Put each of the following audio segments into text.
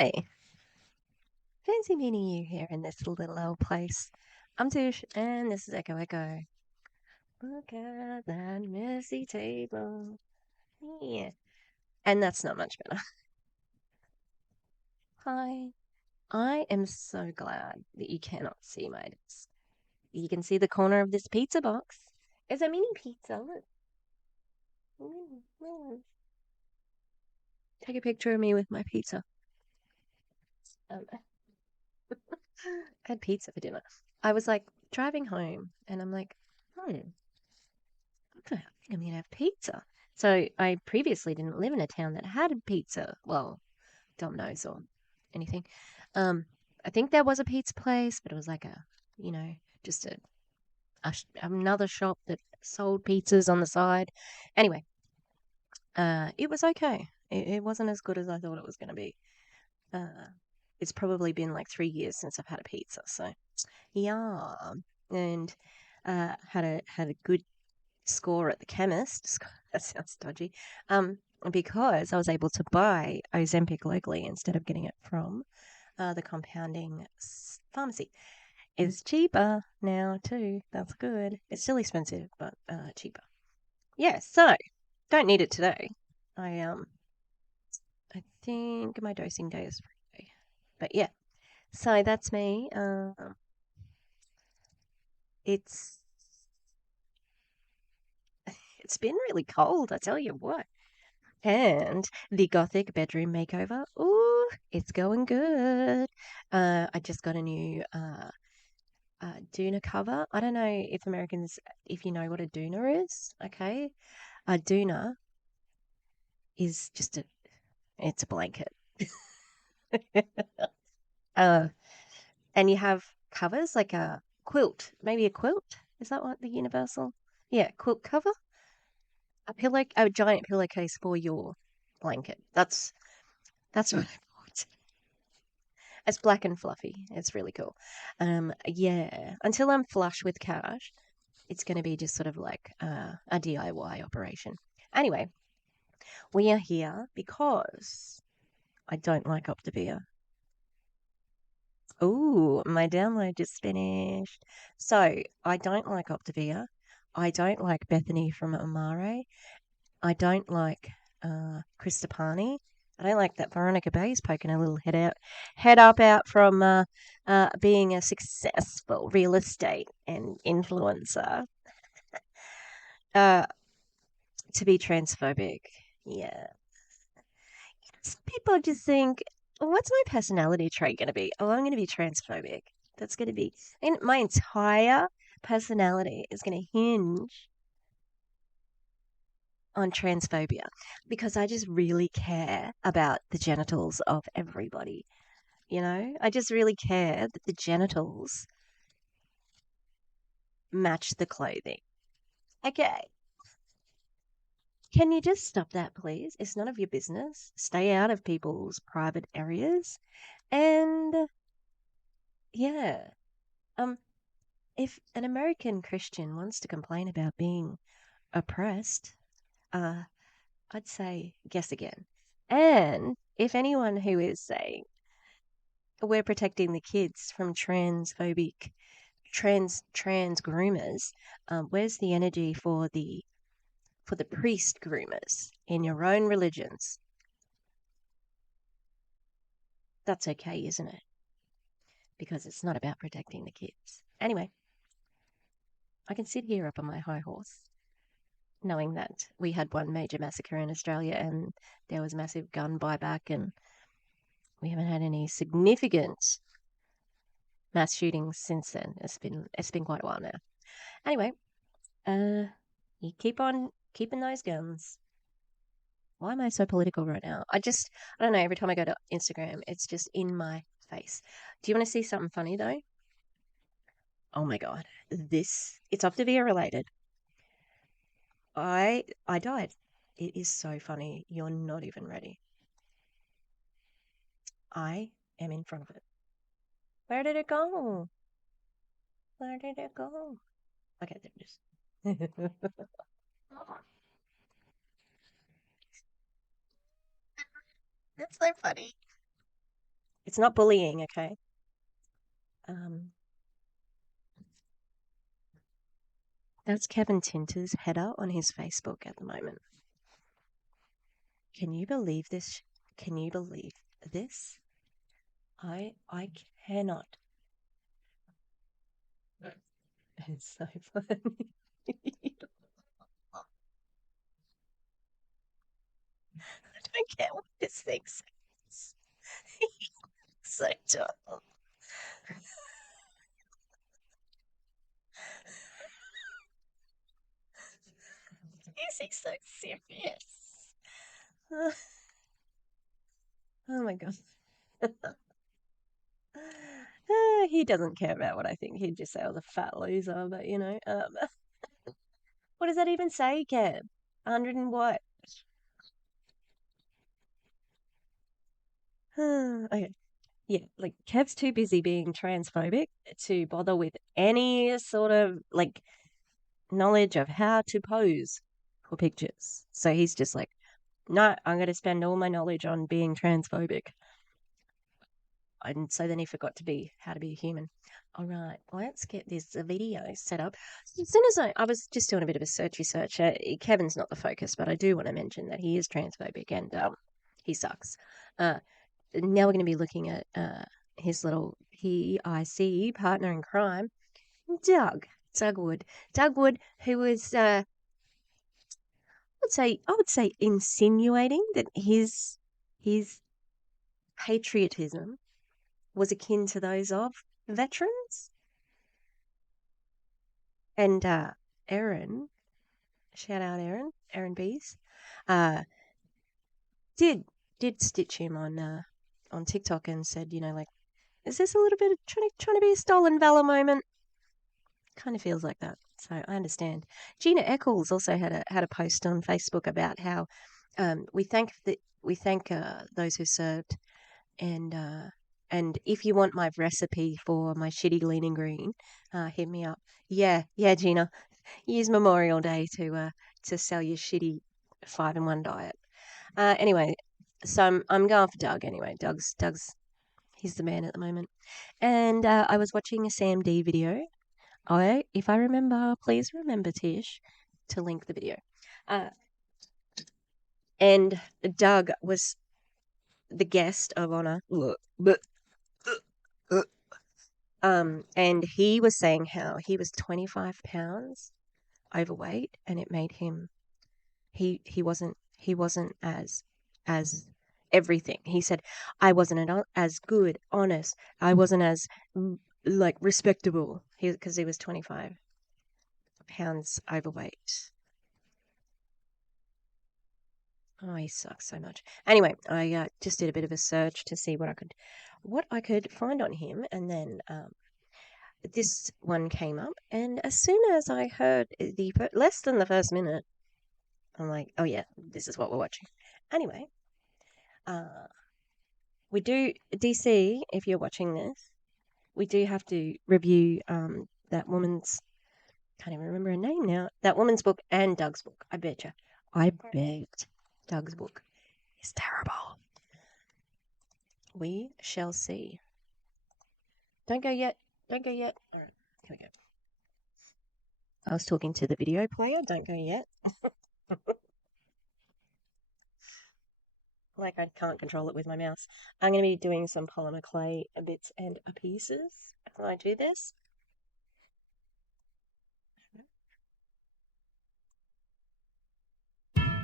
Hi, fancy meeting you here in this little old place. I'm Touche, and this is Echo Echo. Look at that messy table. Yeah. And that's not much better. Hi. I am so glad that you cannot see my desk. You can see the corner of this pizza box. It's a mini pizza. Look. Take a picture of me with my pizza. I had pizza for dinner. I was like driving home, and I'm like, I think I'm gonna have pizza. So I previously didn't live in a town that had a pizza. Well, Domino's or anything. Um, I think there was a pizza place, but it was like you know, just another shop that sold pizzas on the side. Anyway, it was okay. It wasn't as good as I thought it was gonna be. Uh, it's probably been like 3 years since I've had a pizza, so yeah, and had a good score at the chemist. That sounds dodgy. Um, because I was able to buy Ozempic locally instead of getting it from the compounding pharmacy. It's cheaper now too. That's good. It's still expensive, but cheaper. Yeah. So don't need it today. I think my dosing day is Friday. But yeah. So that's me. It's it's been really cold. I tell you what. And the Gothic bedroom makeover, ooh, it's going good. I just got a new Doona cover. I don't know if you know what a Doona is. Okay, a Doona is it's a blanket. uh, and you have covers like a quilt, maybe a quilt. Is that what the universal? Yeah, quilt cover. A giant pillowcase for your blanket. That's what I bought. It's black and fluffy. It's really cool. Yeah. Until I'm flush with cash, it's going to be just sort of like a DIY operation. Anyway, we are here because I don't like Optavia. Oh, my download just finished. So I don't like Optavia. I don't like Bethany from Amare. I don't like Cristapani. I don't like that Veronica Bay's poking her little head up out from being a successful real estate and influencer uh, to be transphobic. Yeah. Some people just think, what's my personality trait going to be? Oh, I'm going to be transphobic. That's going to be, and my entire personality is going to hinge on transphobia because I just really care about the genitals of everybody. I just really care that the genitals match the clothing. Okay. Can you just stop that, please? It's none of your business. Stay out of people's private areas. And yeah, um, if an American Christian wants to complain about being oppressed, uh, I'd say guess again. And if anyone who is saying we're protecting the kids from trans groomers. Where's the energy for the priest groomers in your own religions? That's okay, isn't it? Because it's not about protecting the kids. Anyway, I can sit here up on my high horse, knowing that we had one major massacre in Australia and there was massive gun buyback, and we haven't had any significant mass shootings since then. It's been quite a while now. Anyway, uh, you keep on keeping those guns. Why am I so political right now? I don't know. Every time I go to Instagram, it's just in my face. Do you want to see something funny though? Oh my God. It's Optavia related. I died. It is so funny. You're not even ready. I am in front of it. Where did it go? Where did it go? Okay, there it is. That's so funny. It's not bullying, okay? Um, that's Kevin Tinter's header on his Facebook at the moment. Can you believe this? Can you believe this? I cannot. It's so funny. I don't get what this thing says. So dumb. Is he so serious? Oh my god. He doesn't care about what I think. He'd just say I was a fat loser, but what does that even say, Kev? 100 and what? Okay. Yeah, like Kev's too busy being transphobic to bother with any sort of like knowledge of how to pose for pictures. So he's just like, no, I'm going to spend all my knowledge on being transphobic. And so then he forgot to be how to be a human. All right, let's get this video set up. As soon as I was just doing a bit of a searchy search, Kevin's not the focus, but I do want to mention that he is transphobic and he sucks. Uh, now we're going to be looking at his little PIC partner in crime, Doug Wood. Doug Wood, who was, I would say, insinuating that his patriotism was akin to those of veterans. And Erin, shout out Erin Bees, uh, did did stitch him on TikTok and said, like, is this a little bit of trying to be a stolen valor moment? Kind of feels like that. So I understand. Gina Eccles also had a post on Facebook about how we thank those who served, and if you want my recipe for my shitty lean and green, hit me up. Yeah, Gina, use Memorial Day to sell your shitty 5-in-1 diet. Anyway, so I'm going for Doug anyway. Doug's he's the man at the moment. And I was watching a Sam D video. If I remember, please remember, Tish, to link the video. Uh, and Doug was the guest of honor. And he was saying how he was 25 pounds overweight, and it made him he wasn't as everything. He said, I wasn't as good, honest. I wasn't as like respectable. Because he was 25 pounds overweight. Oh, he sucks so much. Anyway, I just did a bit of a search to see what I could find on him, and then this one came up. And as soon as I heard less than the first minute, I'm like, oh yeah, this is what we're watching. Anyway, uh, we do DC. If you're watching this, we do have to review that woman's. Can't even remember her name now. That woman's book and Doug's book. I bet you. I bet Doug's book is terrible. We shall see. Don't go yet. Don't go yet. All right, here we go. I was talking to the video player. Don't go yet. Like I can't control it with my mouse. I'm going to be doing some polymer clay bits and pieces as I do this.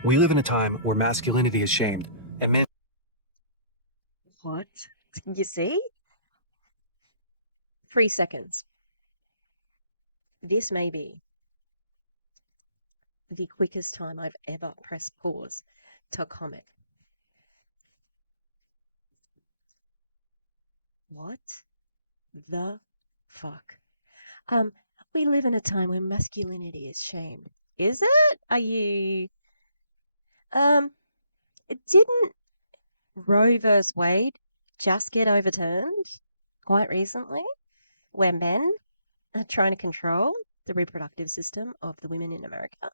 We live in a time where masculinity is shamed, and men. What? You see? 3 seconds. This may be the quickest time I've ever pressed pause to a comic. What the fuck? Um, we live in a time where masculinity is shamed. Is it? Are you? Um, didn't Roe versus Wade just get overturned quite recently, where men are trying to control the reproductive system of the women in America?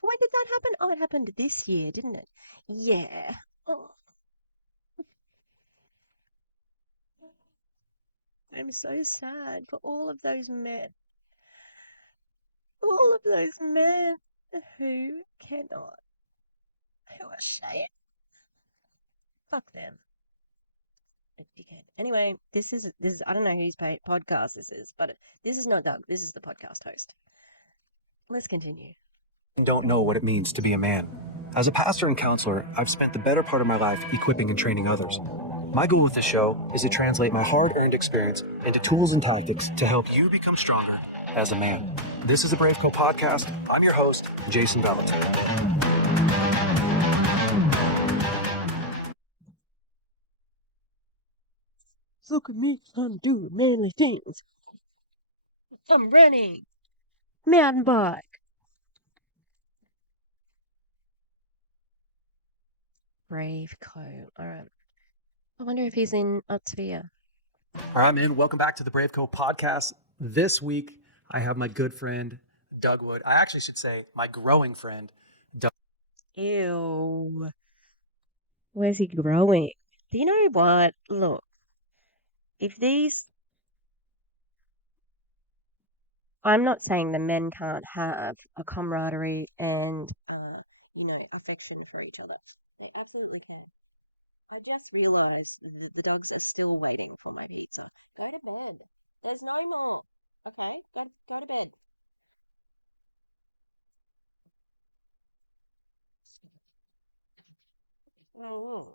When did that happen? Oh, it happened this year, didn't it? Yeah. Oh, I'm so sad for all of those men who cannot, who are shit. Fuck them. A dickhead. Anyway, this is I don't know whose podcast this is, but this is not Doug. This is the podcast host. Let's continue. don't know what it means to be a man. As a pastor and counselor, I've spent the better part of my life equipping and training others. My goal with this show is to translate my hard earned experience into tools and tactics to help you become stronger as a man. This is the Brave Co podcast. I'm your host, Jason Valentine. Look at me, I'm doing manly things. I'm running. Mountain bike. Brave Co. Alright. I wonder if he's in Optavia. All right, man. Welcome back to the Brave Co podcast. This week, I have my good friend, Doug Wood. I actually should say my growing friend, Doug. Ew. Where's he growing? Do you know what? Look, if these. I'm not saying the men can't have a camaraderie and, affection for each other. They absolutely can. I just realised that the dogs are still waiting for my pizza. Go to bed. There's no more. Okay, go to bed. No.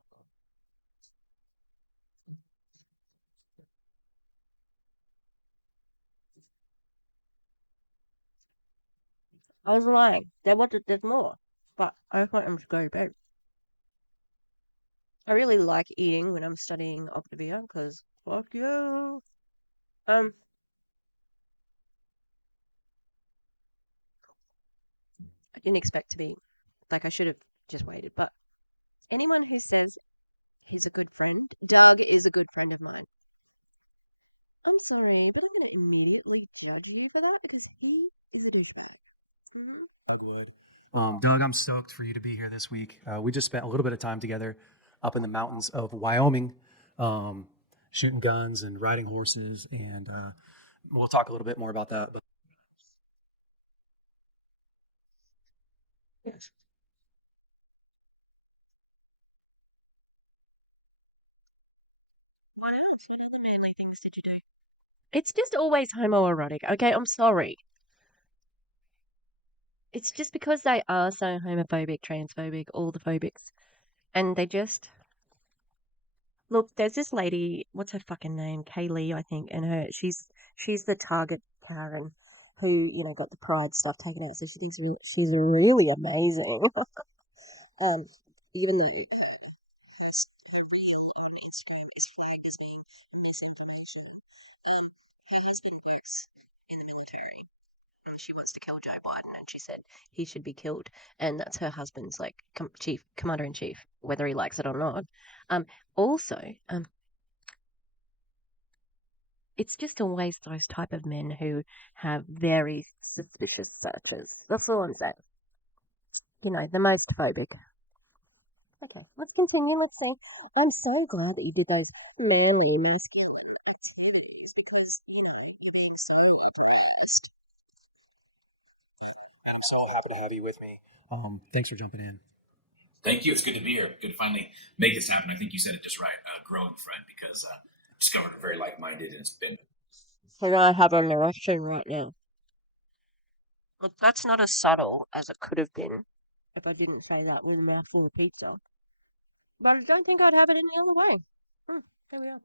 I was lying. There's more. But I thought it was go bed. I really like eating when I'm studying Optavia because, fuck yeah. Um, I didn't expect to be, like, I should have just waited. But anyone who says he's a good friend, Doug is a good friend of mine. I'm sorry, but I'm going to immediately judge you for that because he is a douchebag. Mm-hmm. Doug Wood. Doug, I'm stoked for you to be here this week. We just spent a little bit of time together up in the mountains of Wyoming, shooting guns and riding horses, and we'll talk a little bit more about that. But Yes. What else? What other manly things did you do? It's just always homoerotic, okay? I'm sorry. It's just because they are so homophobic, transphobic, all the phobics. And they just look, there's this lady, what's her fucking name? Kaylee, I think, and she's the target Karen who, got the pride stuff taken out, so she's really amazing. um, even though it's flagged as being misinformation, her husband works in the military. She wants to kill Joe Biden, and she said he should be killed, and that's her husband's like chief commander in chief, whether he likes it or not. Also, it's just always those type of men who have very suspicious searches. That's all I'm saying. The most phobic. Okay, let's continue. Let's see. I'm so glad that you did those manliness. I'm so happy to have you with me. Thanks for jumping in. Thank you. It's good to be here. Good to finally make this happen. I think you said it just right. A growing friend because discovered a very like-minded, and it's been. Can I have an erection right now? Look, that's not as subtle as it could have been if I didn't say that with a mouthful of pizza. But I don't think I'd have it any other way. There we are.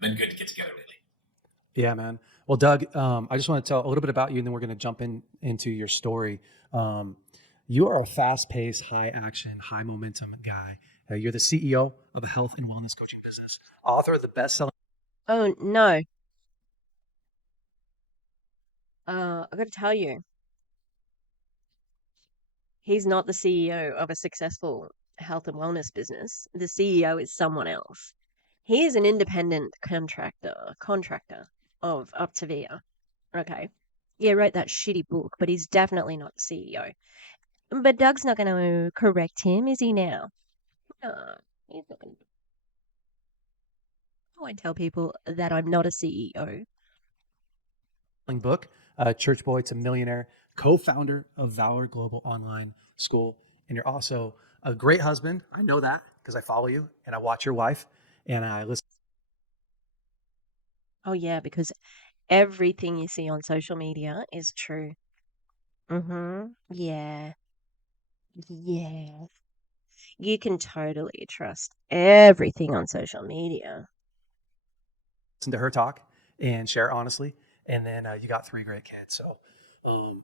Been good to get together lately. Yeah, man. Well, Doug, I just want to tell a little bit about you, and then we're going to jump into your story. You are a fast-paced, high-action, high-momentum guy. You're the CEO of a health and wellness coaching business, author of the best-selling. Oh no. I got to tell you, he's not the CEO of a successful health and wellness business. The CEO is someone else. He is an independent contractor of Optavia. Okay. Yeah, wrote that shitty book, but he's definitely not the CEO. But Doug's not going to correct him, is he now? No, he's not going to. how I tell people that I'm not a CEO. Book, Church Boy to Millionaire, co-founder of Valor Global Online School, and you're also a great husband. I know that because I follow you and I watch your wife and I listen. Oh, yeah, because everything you see on social media is true. Mm-hmm. Yeah. Yeah. You can totally trust everything on social media. To her talk and share honestly. And then you got three great kids. So um,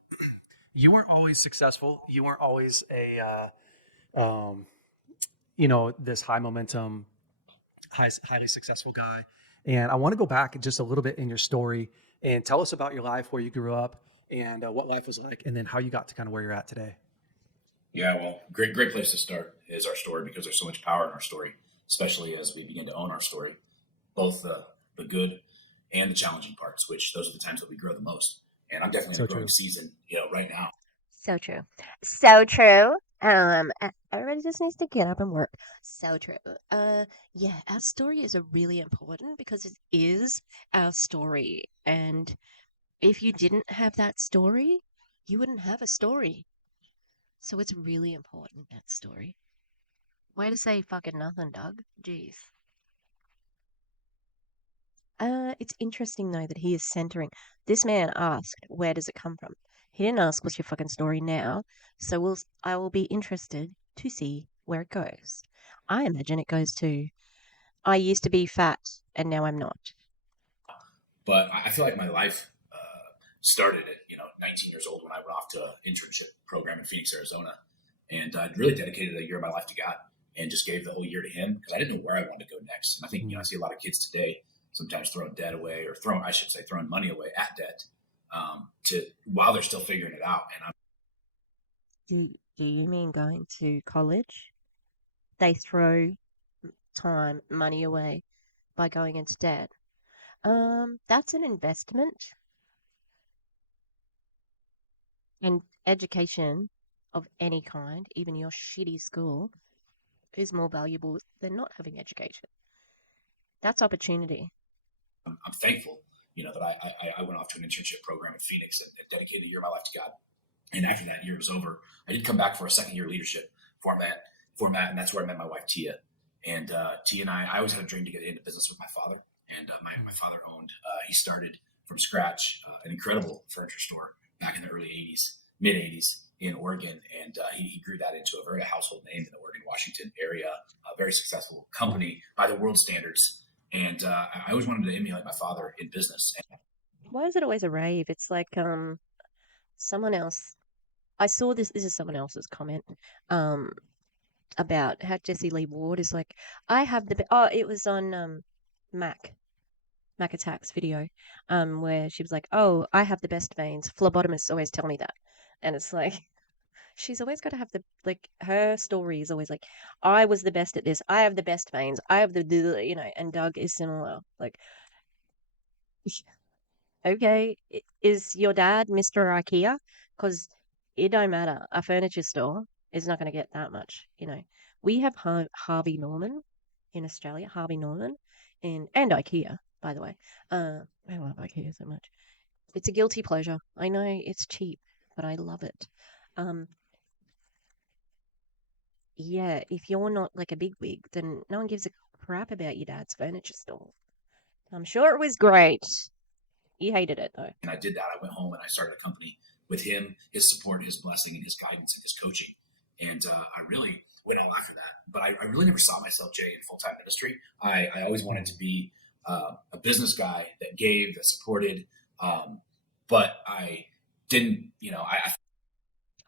you weren't always successful. You weren't always this high momentum, highly successful guy. And I want to go back just a little bit in your story and tell us about your life, where you grew up, and what life was like, and then how you got to kind of where you're at today. Yeah, well, great place to start is our story because there's so much power in our story, especially as we begin to own our story, both the good and the challenging parts, which those are the times that we grow the most. And I'm definitely in So a growing true. season, right now. So true. So true. Everybody just needs to get up and work. So true. Yeah, our story is a really important because it is our story. And if you didn't have that story, you wouldn't have a story. So it's really important, that story. Way to say fucking nothing, Doug. Jeez. It's interesting though that he is centering. This man asked, "Where does it come from?" He didn't ask, "What's your fucking story now?" So I will be interested to see where it goes. I imagine it goes to, "I used to be fat and now I'm not." But I feel like my life started at 19 years old when I went off to an internship program in Phoenix, Arizona, and I really dedicated a year of my life to God and just gave the whole year to Him because I didn't know where I wanted to go next. And I think I see a lot of kids today sometimes throwing debt away or throwing money away at debt to while they're still figuring it out. And Do you mean going to college? They throw time, money away by going into debt. That's an investment, and education of any kind, even your shitty school, is more valuable than not having education. That's opportunity. I'm thankful, that I went off to an internship program in Phoenix and dedicated a year of my life to God. And after that year was over, I did come back for a second year leadership format, and that's where I met my wife Tia. And Tia and I always had a dream to get into business with my father. And my father owned. He started from scratch an incredible furniture store back in the early '80s, mid '80s in Oregon, and he grew that into a very household name in the Oregon, Washington area. A very successful company by the world standards. And I always wanted to emulate my father in business. Why is it always a rave? It's like someone else. I saw this. This is someone else's comment. Um, about how Jesse Lee Ward is like, I have oh, it was on Mac Mac Attack's video, where she was like, "Oh, I have the best veins. Phlebotomists always tell me that," and it's like she's always got to have the like her story is always like, "I was the best at this. I have the best veins. I have the. And Doug is similar. Like, okay, is your dad Mr. IKEA? Because it don't matter. A furniture store is not going to get that much. We have Harvey Norman in Australia, Harvey Norman, and IKEA, by the way. I love IKEA so much. It's a guilty pleasure. I know it's cheap, but I love it. Um, yeah, if you're not like a bigwig, then no one gives a crap about your dad's furniture store. I'm sure it was great. You hated it though. And I did that. I went home and I started a company with him, his support, his blessing, and his guidance and his coaching. And I really went all after that. But I really never saw myself, Jay, in full time ministry. I always wanted to be a business guy that gave, that supported. But I didn't,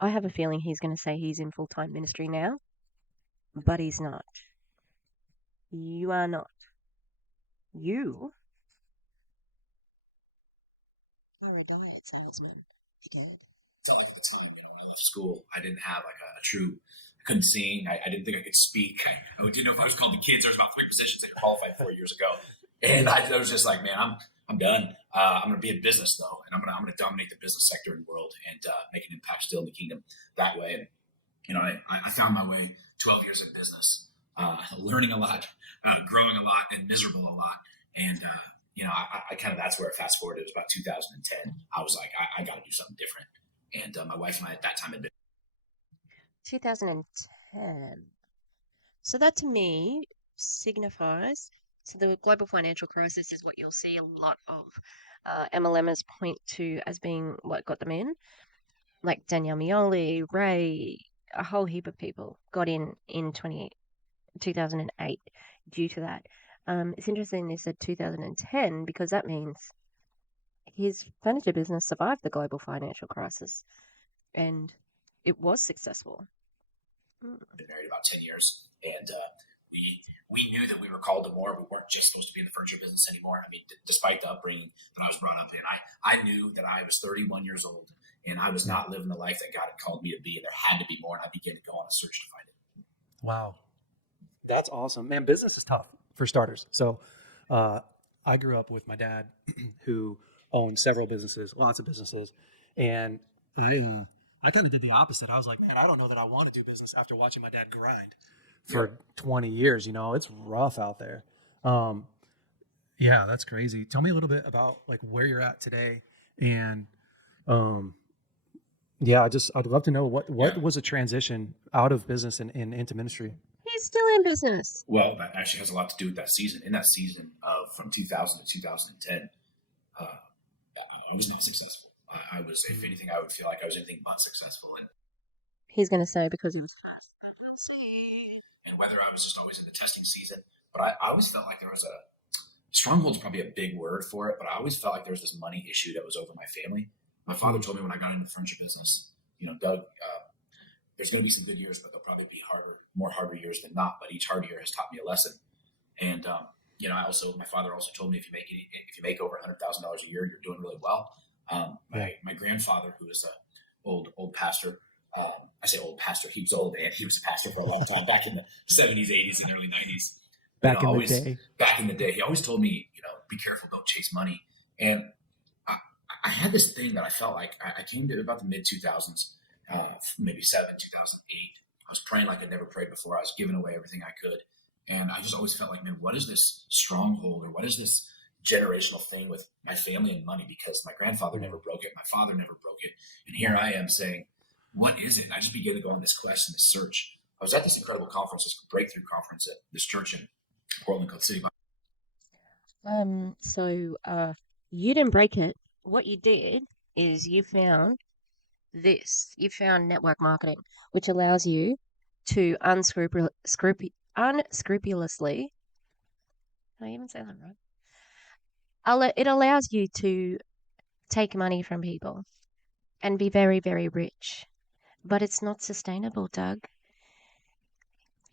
I have a feeling he's going to say he's in full time ministry now, but he's not. You are not. You are a diet salesman. Dickhead. that's not, I left school. I didn't have like a true, I couldn't sing. I didn't think I could speak. I didn't know if I was called the kids. There was about three positions that you qualified 4 years ago. And I was just like, man, I'm done. I'm going to be in business though, and I'm going to dominate the business sector in the world and make an impact still in the kingdom that way. And I found my way 12 years in business, learning a lot, growing a lot, and miserable a lot. And I kind of that's where fast forward. It was about 2010. I was like, I got to do something different. And my wife and I at that time had been 2010. So that to me signifies, so the global financial crisis is what you'll see a lot of MLMers point to as being what got them in. Like Danielle Mioli, Ray, a whole heap of people got in 2008 due to that. It's interesting they said 2010 because that means his furniture business survived the global financial crisis and it was successful. Mm. married about 10 years, and we knew that we were called to more. We weren't just supposed to be in the furniture business anymore. I mean, despite the upbringing that I was brought up in, I knew that I was 31 years old and I was not living the life that God had called me to be, and there had to be more. And I began to go on a search to find it. Wow. That's awesome. Man, business is tough for starters. So uh, I grew up with my dad who owned several businesses, lots of businesses. And I kind of did the opposite. I was like, man, I don't know that I want to do business after watching my dad grind for 20 years. You know, it's rough out there. Um, yeah, that's crazy. Tell me a little bit about like where you're at today. And um, yeah, I'd love to know Yeah. what was a transition out of business and into ministry. He's still in business. Well, that actually has a lot to do with that season. In that season of from 2000 to 2010, uh, I was not successful. I was, if anything, I would feel like I was anything but successful. He's going to say because he was. And whether I was just always in the testing season, but I always felt like there was a stronghold's probably a big word for it, but I always felt like there was this money issue that was over my family. My father told me when I got into the furniture business, Doug, there's going to be some good years, but there'll probably be more harder years than not. But each hard year has taught me a lesson. And my father also told me if you make over $100,000 a year, you're doing really well. My grandfather, who is a old pastor, I say old pastor, he was old and he was a pastor for a long time back in the 70s, 80s, and early 90s. Back in the Always day. back in the day, he always told me, be careful, don't chase money. And I, I had this thing that I felt like I came to about the mid 2000s, maybe 2008. I was praying like I'd never prayed before. I was giving away everything I could. And I just always felt like, man, what is this stronghold or what is this generational thing with my family and money? Because my grandfather never broke it. My father never broke it. And here I am saying, what is it? And I just began to go on this quest and this search. I was at this incredible conference, this breakthrough conference at this church in Portland called City. So you didn't break it. What you did is you found this. You found network marketing, which allows you to unscrupulously, did I even say that right? It allows you to take money from people and be very, very rich. But it's not sustainable, Doug.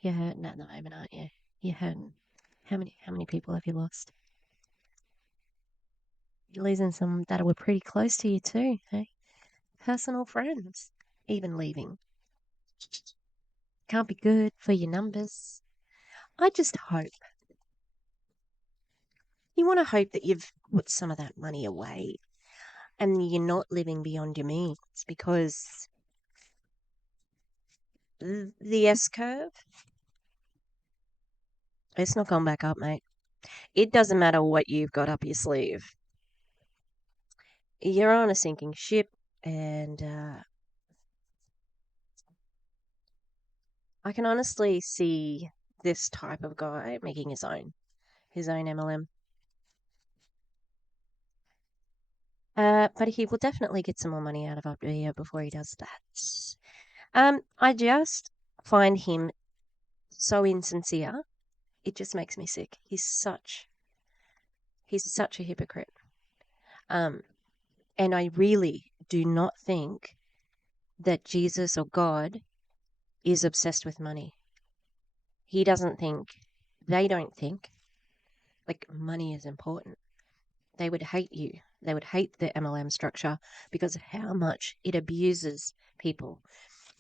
You're hurting at the moment, aren't you? You're hurting. How many people have you lost? You're losing some that were pretty close to you too, hey? Personal friends, even leaving. Can't be good for your numbers. I just hope. You want to hope that you've put some of that money away and you're not living beyond your means because the S curve, it's not gone back up, mate. It doesn't matter what you've got up your sleeve. You're on a sinking ship, and I can honestly see this type of guy making his own MLM. But he will definitely get some more money out of Optavia before he does that. I just find him so insincere. It just makes me sick. He's such a hypocrite. Um, and I really do not think that Jesus or God is obsessed with money. He doesn't think, they don't think, like money is important. They would hate you. They would hate the MLM structure because of how much it abuses people.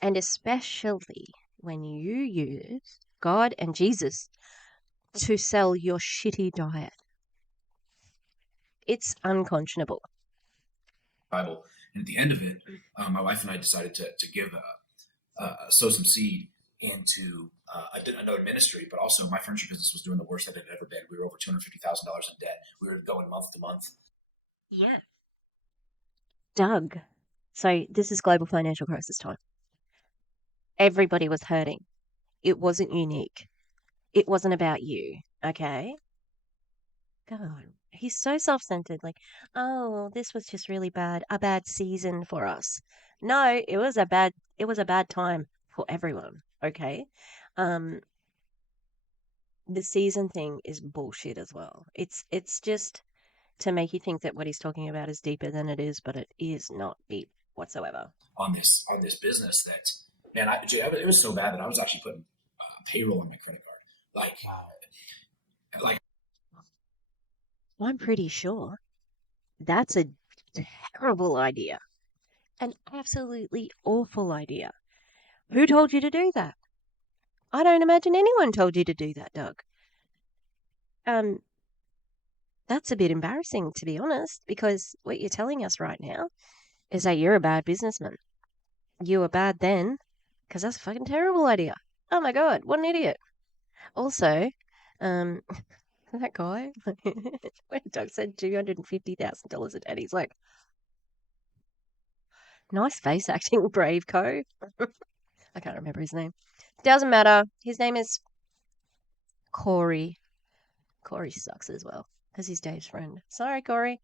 And especially when you use God and Jesus to sell your shitty diet. It's unconscionable. Bible. And at the end of it, my wife and I decided to give sow some seed into I did another ministry, but also my furniture business was doing the worst that it had ever been. We were over $250,000 in debt. We were going month to month. Yeah. Doug. So this is global financial crisis time. Everybody was hurting. It wasn't unique. It wasn't about you. Okay. God, he's so self-centered. Like, oh, this was just really bad, a bad season for us. No, it was a bad time for everyone. Okay. Um, the season thing is bullshit as well. It's just to make you think that what he's talking about is deeper than it is, but it is not deep whatsoever. On this business that, man, it was so bad that I was actually putting payroll on my credit card. Wow. Like I'm pretty sure that's a terrible idea, an absolutely awful idea. Who told you to do that? I don't imagine anyone told you to do that, Doug. Um, that's a bit embarrassing, to be honest, because what you're telling us right now is that you're a bad businessman. You were bad then, because that's a fucking terrible idea. Oh my god, what an idiot. Also, um, that guy, when Doug said $250,000 a day, he's like, nice face acting, brave co. I can't remember his name. Doesn't matter. His name is Corey. Corey sucks as well, because he's Dave's friend. Sorry, Corey.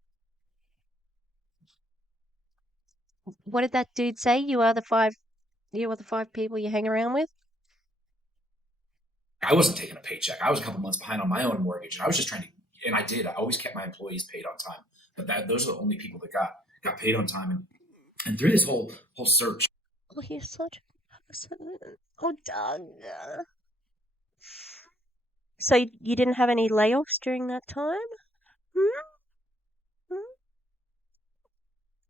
What did that dude say? You are the five people you hang around with? I wasn't taking a paycheck. I was a couple months behind on my own mortgage, and I was just trying to. And I did. I always kept my employees paid on time. But those are the only people that got paid on time. And through this whole search, Oh, he's such a person. Oh, Doug. So you didn't have any layoffs during that time? Hmm? Hmm?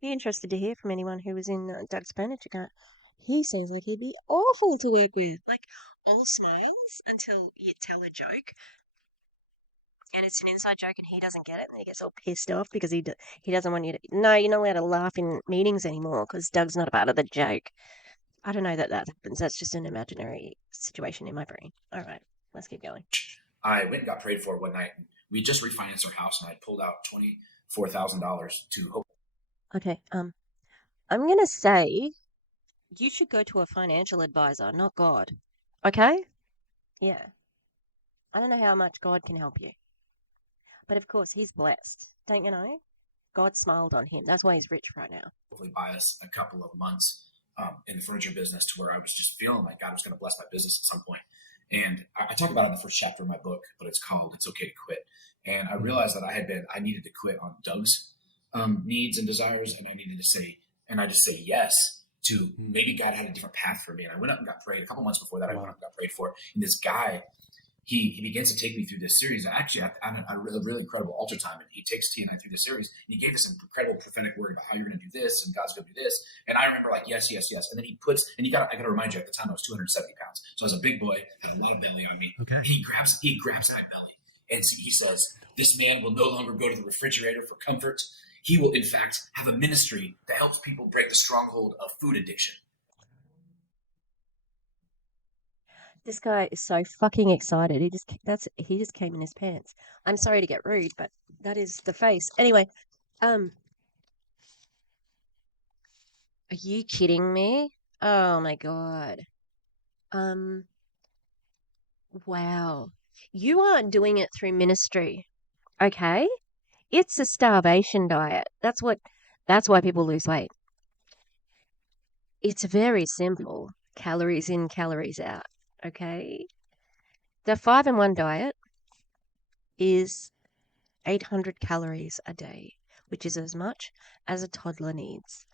Be interested to hear from anyone who was in Doug's furniture cart. He seems like he'd be awful to work with. Like, all smiles until you tell a joke, and it's an inside joke, and he doesn't get it, and he gets all pissed off because he doesn't want you to. No, you're not allowed to laugh in meetings anymore because Doug's not a part of the joke. I don't know that that happens. That's just an imaginary situation in my brain. All right, let's keep going. I went and got prayed for one night. We just refinanced our house, and I pulled out $24,000 to hope. Okay, I'm gonna say you should go to a financial advisor, not God. Okay? Yeah. I don't know how much God can help you, but of course he's blessed. Don't you know? God smiled on him. That's why he's rich right now. Hopefully buy us a couple of months in the furniture business to where I was just feeling like God was going to bless my business at some point. And I talk about it in the first chapter of my book, but it's called "It's Okay to Quit." And I realized that I needed to quit on Doug's needs and desires, and I needed to say, and I just say yes to maybe God had a different path for me. And I went up and got prayed a couple months before that. I went up and got prayed for, and this guy he begins to take me through this series. Actually, a really incredible altar time, and he takes T and I through this series. And he gave this incredible prophetic word about how you're going to do this, and God's going to do this. And I remember like yes, yes, yes. And then he puts, and I got to remind you, at the time I was 270 pounds, so I was a big boy, had a lot of belly on me. Okay. He grabs my belly, and he says, "This man will no longer go to the refrigerator for comfort. He will, in fact, have a ministry that helps people break the stronghold of food addiction." This guy is so fucking excited. He just came in his pants. I'm sorry to get rude, but that is the face. Anyway, um, are you kidding me? Oh my god. Um, wow. You aren't doing it through ministry, okay? It's a starvation diet. That's why people lose weight. It's very simple. Calories in, calories out, okay? The 5-in-1 diet is 800 calories a day, which is as much as a toddler needs.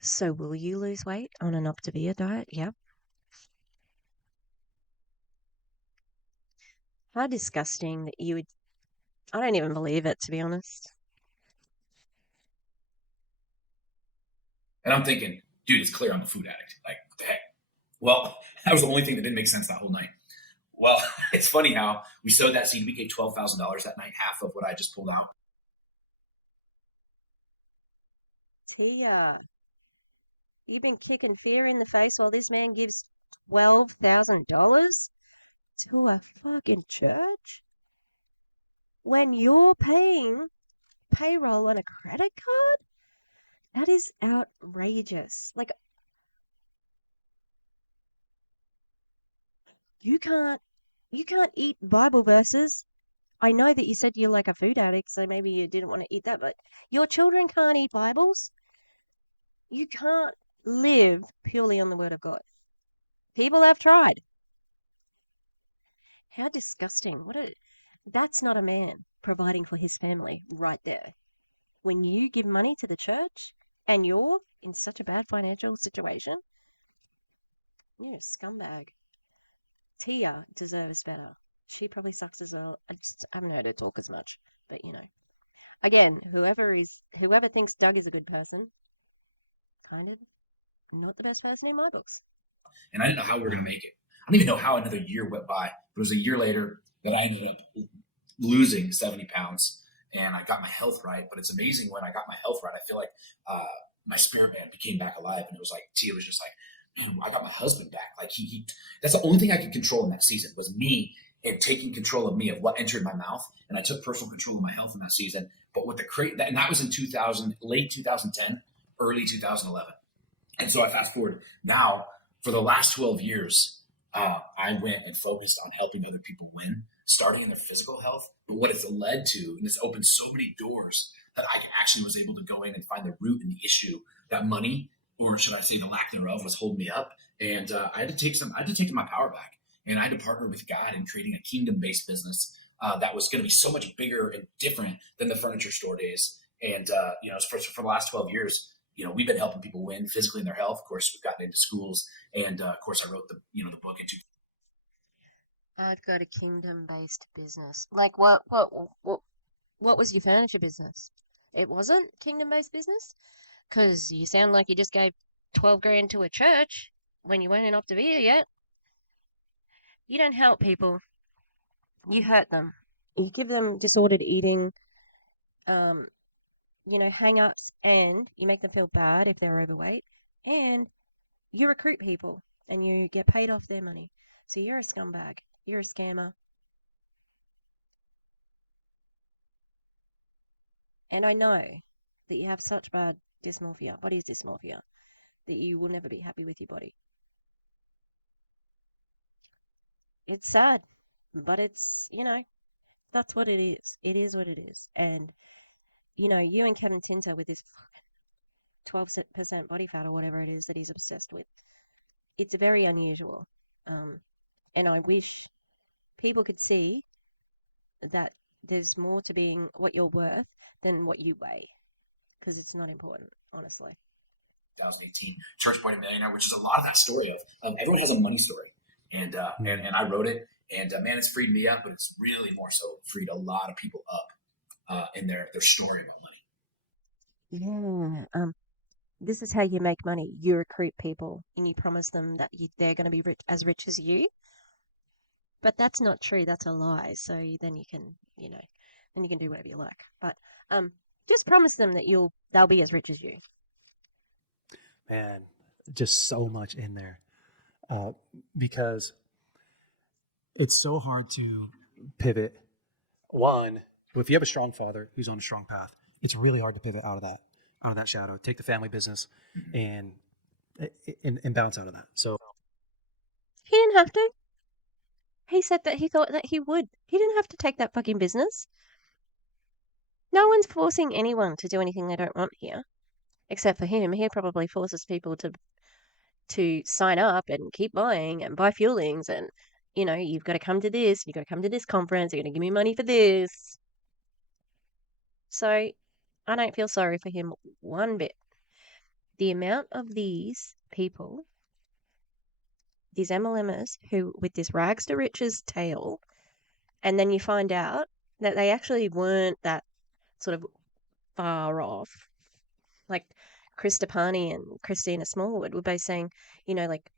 So will you lose weight on an Optavia diet? Yep. How disgusting that you would. I don't even believe it, to be honest. And I'm thinking, dude, it's clear I'm a food addict. Like, what the heck? Well, that was the only thing that didn't make sense that whole night. Well, it's funny how we sowed that seed. We gave $12,000 that night, half of what I just pulled out. Tia, you've been kicking fear in the face while this man gives $12,000 to a fucking church when you're paying payroll on a credit card? That is outrageous. Like, you can't you can't eat Bible verses. I know that you said you're like a food addict, so maybe you didn't want to eat that, but your children can't eat Bibles. You can't live purely on the word of God. People have tried. How disgusting. That's not a man providing for his family right there. When you give money to the church and you're in such a bad financial situation, you're a scumbag. Tia deserves better. She probably sucks as well. I haven't heard her talk as much, but again, whoever thinks Doug is a good person, kind of not the best person in my books. And I didn't know how we were going to make it. I don't even know how another year went by. It was a year later that I ended up losing 70 pounds and I got my health right. But it's amazing when I got my health right, I feel like my spirit man became back alive. And it was like, Tia was just like, man, I got my husband back. Like that's the only thing I could control in that season was me and taking control of me of what entered my mouth. And I took personal control of my health in that season. But with and that was in 2000, late 2010, early 2011. And so I fast forward now for the last 12 years, I went and focused on helping other people win, starting in their physical health. But what it's led to, and it's opened so many doors that I actually was able to go in and find the root and the issue that money, or should I say the lack thereof, was holding me up. And I had to take my power back. And I had to partner with God in creating a kingdom based business that was going to be so much bigger and different than the furniture store days. And, for the last 12 years, we've been helping people win physically in their health. Of course, we've gotten into schools, and of course, I wrote the book into. I've got a kingdom-based business. Like what was your furniture business? It wasn't kingdom-based business because you sound like you just gave 12 grand to a church when you weren't in Optavia yet. You don't help people. You hurt them. You give them disordered eating, um, hang-ups, and you make them feel bad if they're overweight, and you recruit people and you get paid off their money. So you're a scumbag. You're a scammer. And I know that you have such bad dysmorphia, body dysmorphia, that you will never be happy with your body. It's sad, but that's what it is. It is what it is. And, you and Kevin Tinter with this 12% body fat or whatever it is that he's obsessed with, it's very unusual. Um, and I wish people could see that there's more to being what you're worth than what you weigh, because it's not important, honestly. 2018 Church Point Millionaire, which is a lot of that story of everyone has a money story, and I wrote it, and man, it's freed me up, but it's really more so freed a lot of people up in their story about money. Yeah. This is how you make money. You recruit people and you promise them that they're going to be rich as you. But that's not true. That's a lie. So then then you can do whatever you like. But just promise them that they'll be as rich as you. Man, just so much in there uh, because it's so hard to pivot. One, if you have a strong father who's on a strong path, it's really hard to pivot out of that shadow, take the family business and and bounce out of that. So He didn't have to. He said that he thought that he would. He didn't have to take that fucking business. No one's forcing anyone to do anything they don't want here, except for him. He probably forces people to sign up and keep buying and buy fuelings and you've got to come to this, you've got to come to this conference, you're going to give me money for this. So I don't feel sorry for him one bit. The amount of these people, these MLMers who with this rags to riches tale, and then you find out that they actually weren't that sort of far off. Like Chris Stepani and Christina Smallwood were both saying, like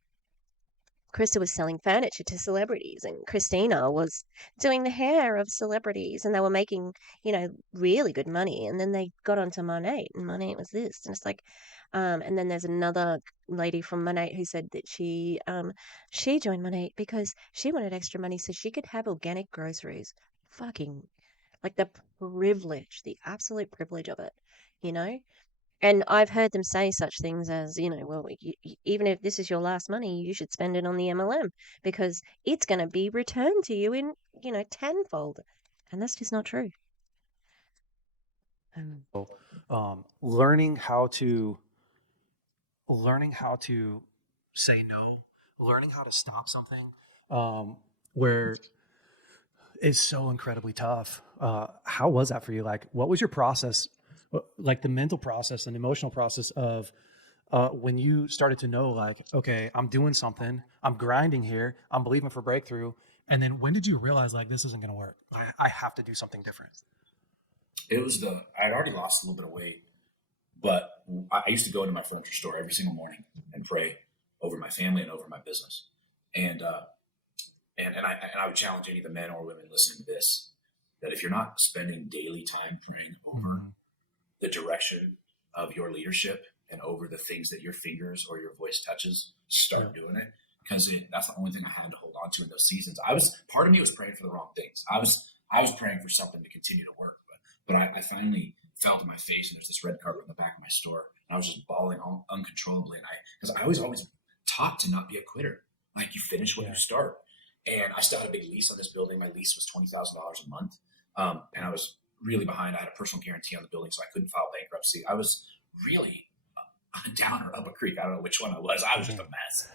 Krista was selling furniture to celebrities, and Christina was doing the hair of celebrities, and they were making, really good money. And then they got onto Monet, and Monet was this, and it's like, and then there's another lady from Monet who said that she joined Monet because she wanted extra money so she could have organic groceries. Fucking, like the privilege, the absolute privilege of it, you know. And I've heard them say such things as, well, even if this is your last money, you should spend it on the MLM because it's going to be returned to you in, tenfold. And that's just not true. Um, Um, learning how to learning how to say no, learning how to stop something, where is so incredibly tough. How was that for you? Like, what was your process, like the mental process and emotional process of when you started to know, like, okay, I'm doing something, I'm grinding here, I'm believing for breakthrough, and then when did you realize like this isn't going to work? I have to do something different. It was I'd already lost a little bit of weight, but I used to go into my furniture store every single morning and pray over my family and over my business. And I would challenge any of the men or women listening to this that if you're not spending daily time praying over Mm-hmm. the direction of your leadership and over the things that your fingers or your voice touches, Yeah. start doing it because that's the only thing I had to hold on to in those seasons. I was part of me was praying for the wrong things. I was praying for something to continue to work, but I finally felt in my face and there's this red carpet on the back of my store and I was just bawling uncontrollably and I because I was always taught to not be a quitter. Like you finish what you Yeah. start. And I still had a big lease on this building. My lease was $20,000 a month, and I was really behind. I had a personal guarantee on the building, so I couldn't file bankruptcy. I was really down or up a creek. I don't know which one I was. I was just a mess.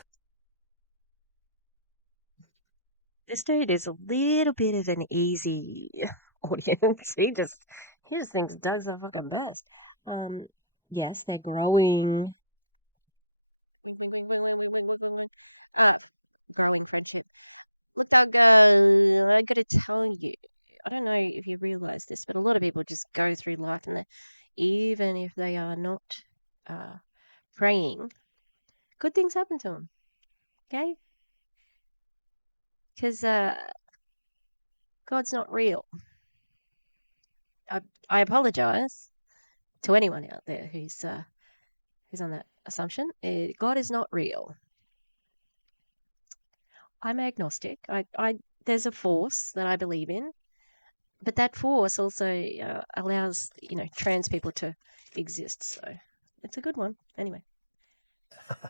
this dude is a little bit of an easy audience. He just thinks Doug's the fucking best. Um, yes, they're growing.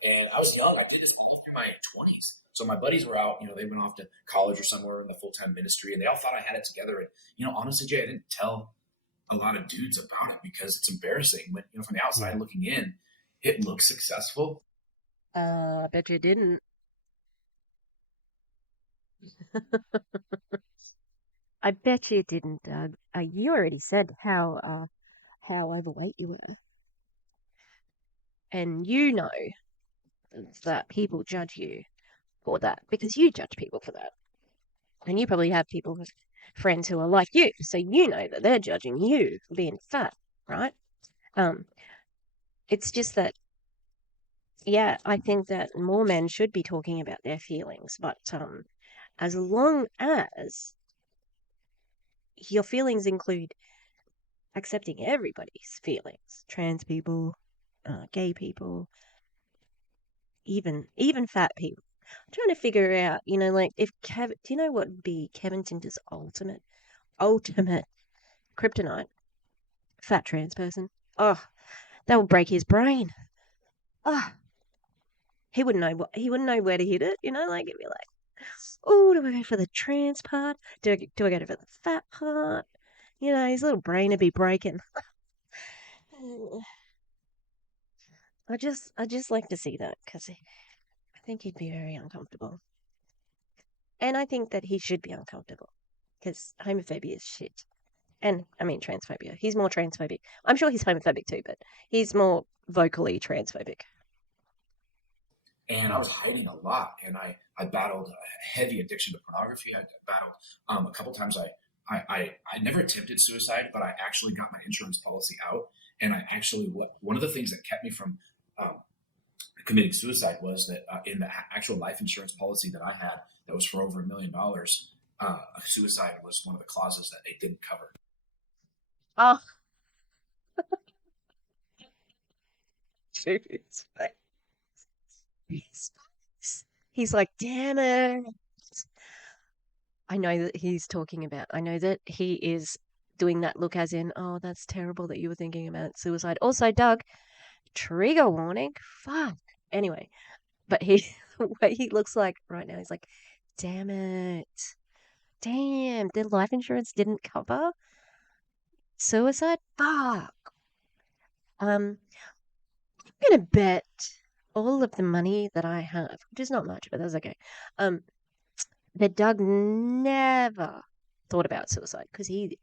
And I was young. I did this through my 20s. So my buddies were out. They went off to college or somewhere in the full time ministry, and they all thought I had it together. And honestly, Jay, I didn't tell a lot of dudes about it because it's embarrassing. When from the outside Yeah. looking in, it looks successful. I bet you didn't. I bet you didn't, Doug. You already said how overweight you were, and you know that people judge you for that because you judge people for that, and you probably have friends who are like you, so you know that they're judging you for being fat, right? Um, it's just that, yeah, I think that more men should be talking about their feelings, but as long as your feelings include accepting everybody's feelings, trans people, gay people, even fat people. I'm trying to figure out, like if do you know what would be Kevin Tinder's ultimate kryptonite? Fat trans person. Oh, that would break his brain. Oh, he wouldn't know where to hit it. Like it'd be like, oh, do I go for the trans part? Do I go for the fat part? His little brain would be breaking. I just like to see that because I think he'd be very uncomfortable. And I think that he should be uncomfortable because homophobia is shit. And I mean transphobia. He's more transphobic. I'm sure he's homophobic too, but he's more vocally transphobic. And I was hiding a lot, and I battled a heavy addiction to pornography. I battled a couple times. I never attempted suicide, but I actually got my insurance policy out, and I actually one of the things that kept me from um, committing suicide was that in the actual life insurance policy that I had that was for over $1 million, suicide was one of the clauses that it didn't cover. Oh, David's face. He's like, damn it. I know that he's talking about, I know that he is doing that look as in, oh, that's terrible that you were thinking about suicide. Also, Doug, trigger warning. Fuck. Anyway, but he, the way he looks like right now, he's like, damn it. Damn, the life insurance didn't cover suicide? Fuck. I'm gonna bet all of the money that I have, which is not much, but that's okay. Um, that Doug never thought about suicide because he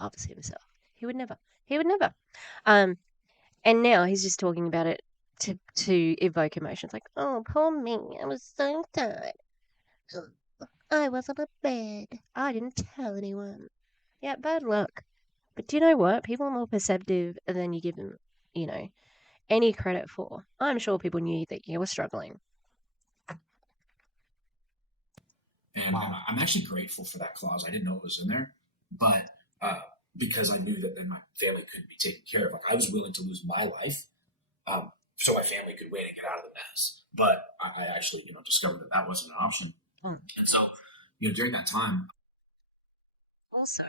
loves himself. He would never. He would never. Um, and now he's just talking about it to evoke emotions like, oh, poor me, I was so sad. I was on a bed. I didn't tell anyone. Yeah, bad luck. But do you know what? People are more perceptive than you give them, you know, any credit for. I'm sure people knew that you were struggling. And Wow. I'm actually grateful for that clause. I didn't know it was in there, but uh, because I knew that then my family couldn't be taken care of. Like I was willing to lose my life so my family could win and get out of the mess. But I actually, discovered that that wasn't an option. Mm. And so, during that time, Also,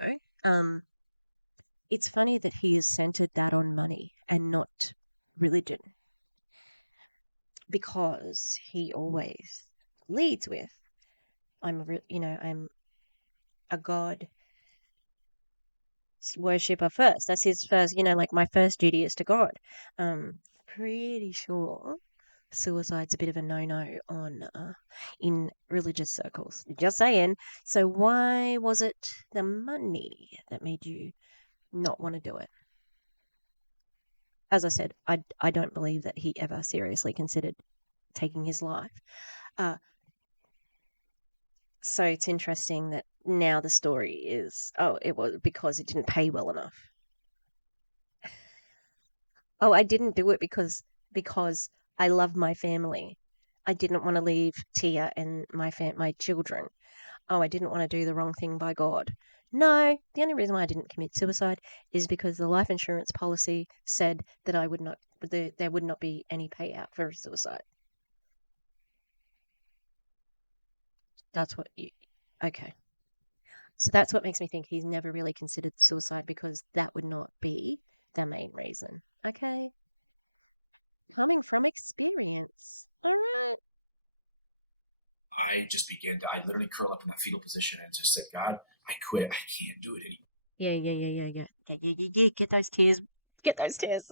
I just began to, I literally curled up in that fetal position and just said, God, I quit. I can't do it anymore. yeah, yeah, yeah, yeah, yeah, yeah, yeah, yeah, yeah. Get those tears. Get those tears.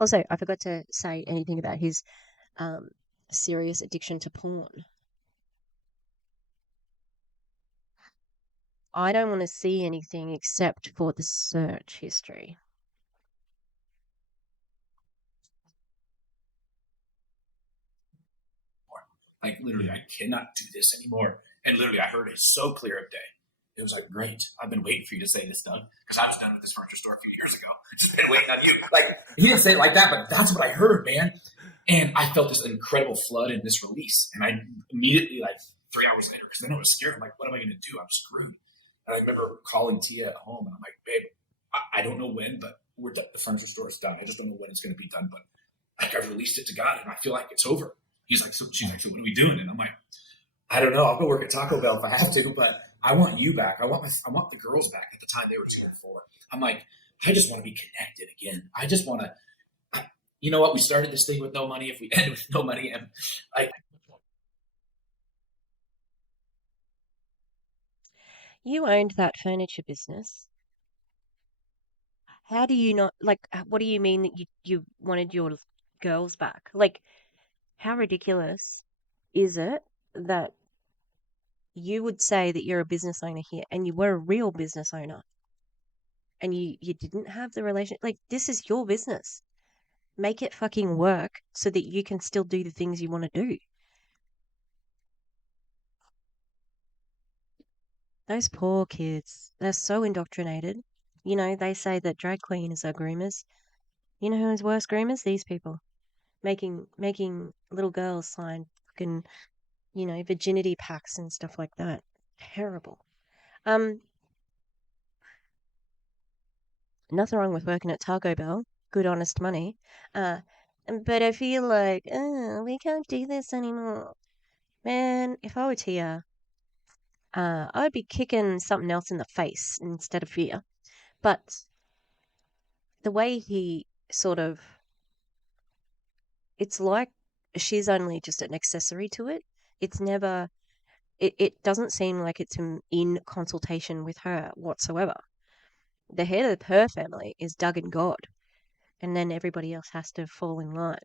Also, I forgot to say anything about his um serious addiction to porn. I don't want to see anything except for the search history. Like literally, Yeah. I cannot do this anymore. And literally, I heard it so clear of day. It was like, great. I've been waiting for you to say this, Doug, because I was done with this furniture store a few years ago. Just been waiting on you. Like he didn't say it like that, but that's what I heard, man. And I felt this incredible flood in this release. And I immediately, like 3 hours later, because then I was scared. I'm like, what am I going to do? I'm screwed. And I remember calling Tia at home, and I'm like, babe, I don't know when, but we're done. The furniture store is done. I just don't know when it's going to be done, but like I've released it to God, and I feel like it's over. He's like, so she's like, so what are we doing? And I'm like, I don't know. I'll go work at Taco Bell if I have to, but I want you back. I want the girls back at the time they were together for. I'm like, I just want to be connected again. I just want to. You know what? We started this thing with no money. If we end with no money, and I You owned that furniture business. How do you not like? What do you mean that you wanted your girls back? Like, how ridiculous is it that you would say that you're a business owner here and you were a real business owner and you didn't have the relation? Like, this is your business. Make it fucking work so that you can still do the things you want to do. Those poor kids, they're so indoctrinated. You know, they say that drag queens are groomers. You know who's worse groomers? These people. making little girls sign fucking, virginity pacts and stuff like that. Terrible. Um, Nothing wrong with working at Taco Bell. Good, honest money. Uh, but I feel like, we can't do this anymore. Man, if I were Tia, I'd be kicking something else in the face instead of fear. But the way he sort of, it's like she's only just an accessory to it. It's never, it doesn't seem like it's in consultation with her whatsoever. The head of her family is Doug and God, and then everybody else has to fall in line.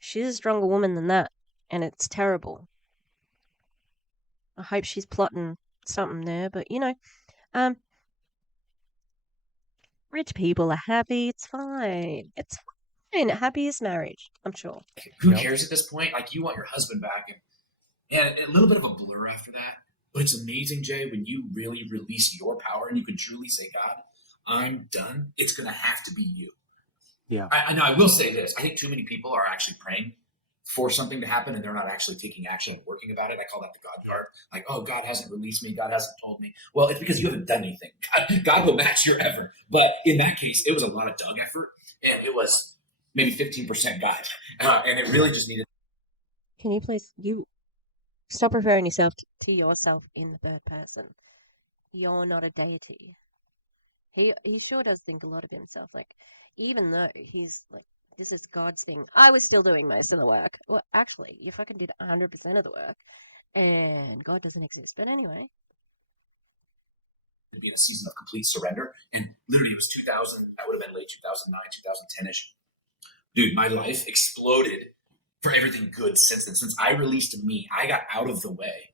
She's a stronger woman than that, and it's terrible. I hope she's plotting something there, but um, rich people are happy. It's fine. It's fine. Happiest marriage, I'm sure. Who Yep. cares at this point? Like, you want your husband back, and a little bit of a blur after that. But it's amazing, Jay, when you really release your power and you can truly say, God, I'm done. It's going to have to be you. Yeah. I know. I will say this. I think too many people are actually praying for something to happen and they're not actually taking action and working about it. I call that the God Yeah. card. Like, oh, God hasn't released me. God hasn't told me. Well, it's because you haven't done anything. God will match your effort. But in that case, it was a lot of Doug effort and it was maybe 15% God. And it really just needed. Can you please stop referring yourself to yourself in the third person? You're not a deity. He sure does think a lot of himself. Like, even though he's like, this is God's thing, I was still doing most of the work. Well, actually, you fucking did 100% of the work, and God doesn't exist. But anyway, To be in a season of complete surrender. And literally, it was 2000. That would have been late 2009, 2010 ish. Dude, my life exploded for everything good since then. Since I released me, I got out of the way.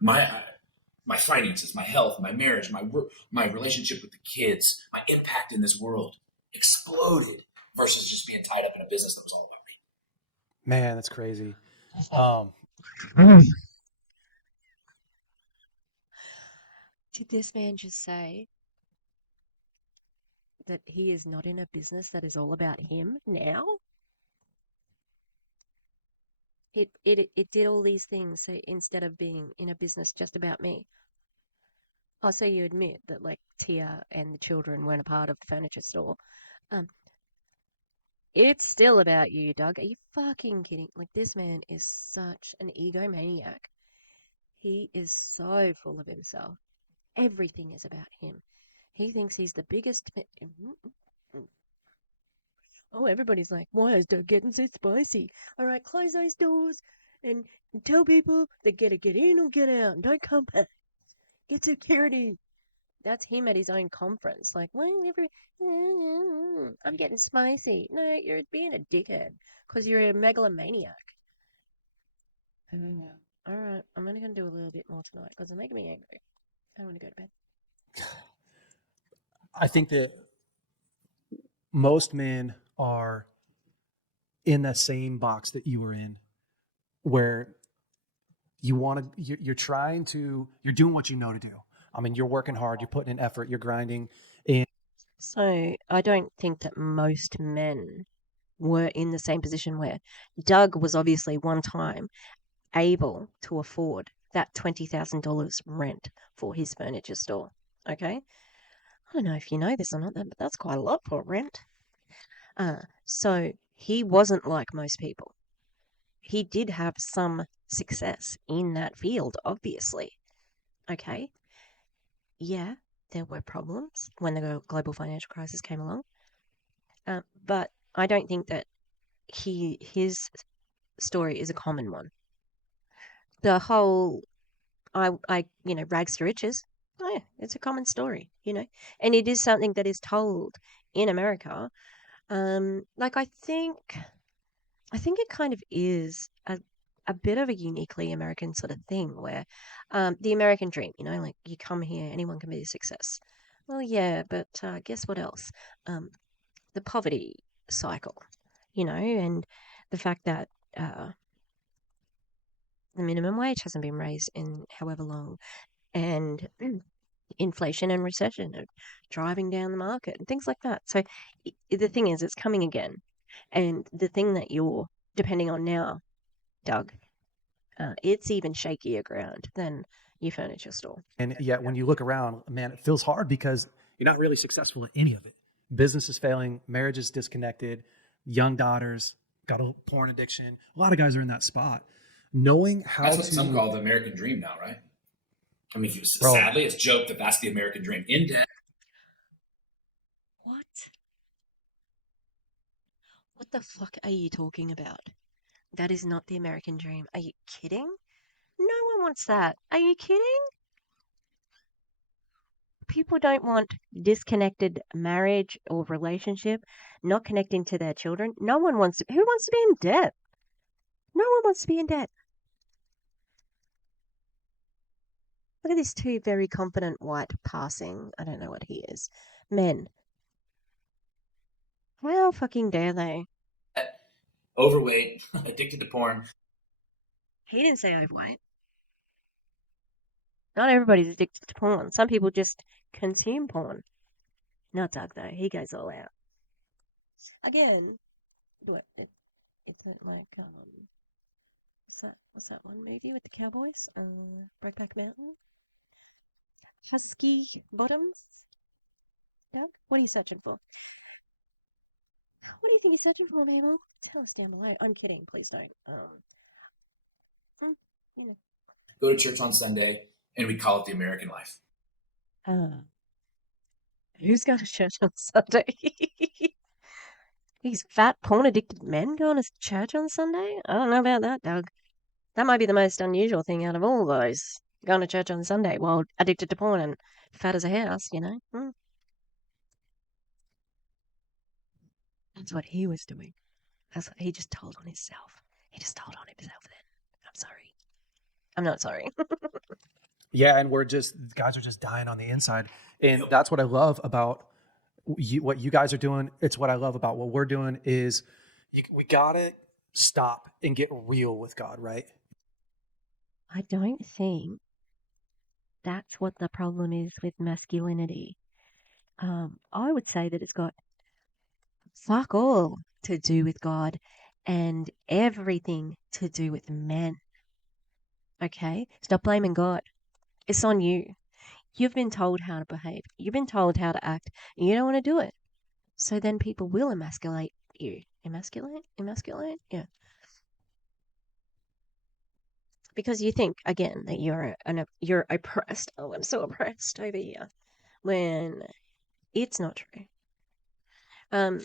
My finances, my health, my marriage, my work, my relationship with the kids, my impact in this world exploded versus just being tied up in a business that was all about me. Man, that's crazy. Um, did this man just say that he is not in a business that is all about him now? It did all these things so instead of being in a business just about me. Oh, so you admit that like Tia and the children weren't a part of the furniture store. Um, it's still about you, Doug. Are you fucking kidding? Like, this man is such an egomaniac. He is so full of himself. Everything is about him. He thinks he's the biggest. Oh, everybody's like, why is Doug getting so spicy? All right, close those doors and tell people they gotta get in or get out and don't come back. Get security. That's him at his own conference. Like, why never? I'm getting spicy. No, you're being a dickhead because you're a megalomaniac. All right, I'm only gonna do a little bit more tonight because it's making me angry. I want to go to bed. I think that most men are in that same box that you were in, where you want to, you're trying to, you're doing what you know to do. I mean, you're working hard, you're putting in effort, you're grinding. And So I don't think that most men were in the same position where Doug was obviously one time able to afford that $20,000 rent for his furniture store. Okay? I don't know if you know this or not, but that's quite a lot for rent. So he wasn't like most people. He did have some success in that field, obviously. Okay? Yeah, there were problems when the global financial crisis came along. But I don't think that his story is a common one. The whole rags to riches. Oh, yeah, it's a common story, and it is something that is told in America. Like I think it kind of is a bit of a uniquely American sort of thing where the American dream, like you come here, anyone can be a success. Well, yeah, but guess what else? Um, the poverty cycle, and the fact that the minimum wage hasn't been raised in however long, and inflation and recession are driving down the market and things like that. So the thing is, it's coming again. And the thing that you're depending on now, Doug, it's even shakier ground than your furniture store. And yet, when you look around, man, it feels hard because you're not really successful at any of it. Business is failing, marriage is disconnected, young daughters got a porn addiction. A lot of guys are in that spot. Knowing That's how what some to, call the American dream now, right? I mean, bro, sadly, it's joked that that's the American dream. In debt. What? What the fuck are you talking about? That is not the American dream. Are you kidding? No one wants that. Are you kidding? People don't want disconnected marriage or relationship, not connecting to their children. No one wants to. Who wants to be in debt? No one wants to be in debt. Look at these two very confident white passing. I don't know what he is. Men. How fucking dare they? Overweight, addicted to porn. He didn't say overweight. Not everybody's addicted to porn. Some people just consume porn. Not Doug though. He goes all out. Again, what? It's like what's that one movie with the cowboys? Brokeback Mountain. Husky Bottoms. Doug, what are you searching for? What do you think you're searching for, Mabel? Tell us down below. I'm kidding. Please don't. Mm, you know. Go to church on Sunday, and we call it the American life. Uh, who's going to church on Sunday? These fat porn addicted men going to church on Sunday? I don't know about that, Doug. That might be the most unusual thing out of all those. Going to church on Sunday while addicted to porn and fat as a house, you know? That's what he was doing. That's what he just told on himself. He just told on himself then. I'm sorry. I'm not sorry. yeah, and we're just, guys are just dying on the inside. And Yep. that's what I love about what you guys are doing. It's what I love about what we're doing is we got to stop and get real with God, right? I don't think that's what the problem is with masculinity. I would say that it's got fuck all to do with God and everything to do with men. Okay? Stop blaming God. It's on you. You've been told how to behave. You've been told how to act. And you don't want to do it. So then people will emasculate you. Emasculate? Emasculate? Yeah. Because you think again that you're oppressed. Oh, I'm so oppressed over here. When it's not true. Um,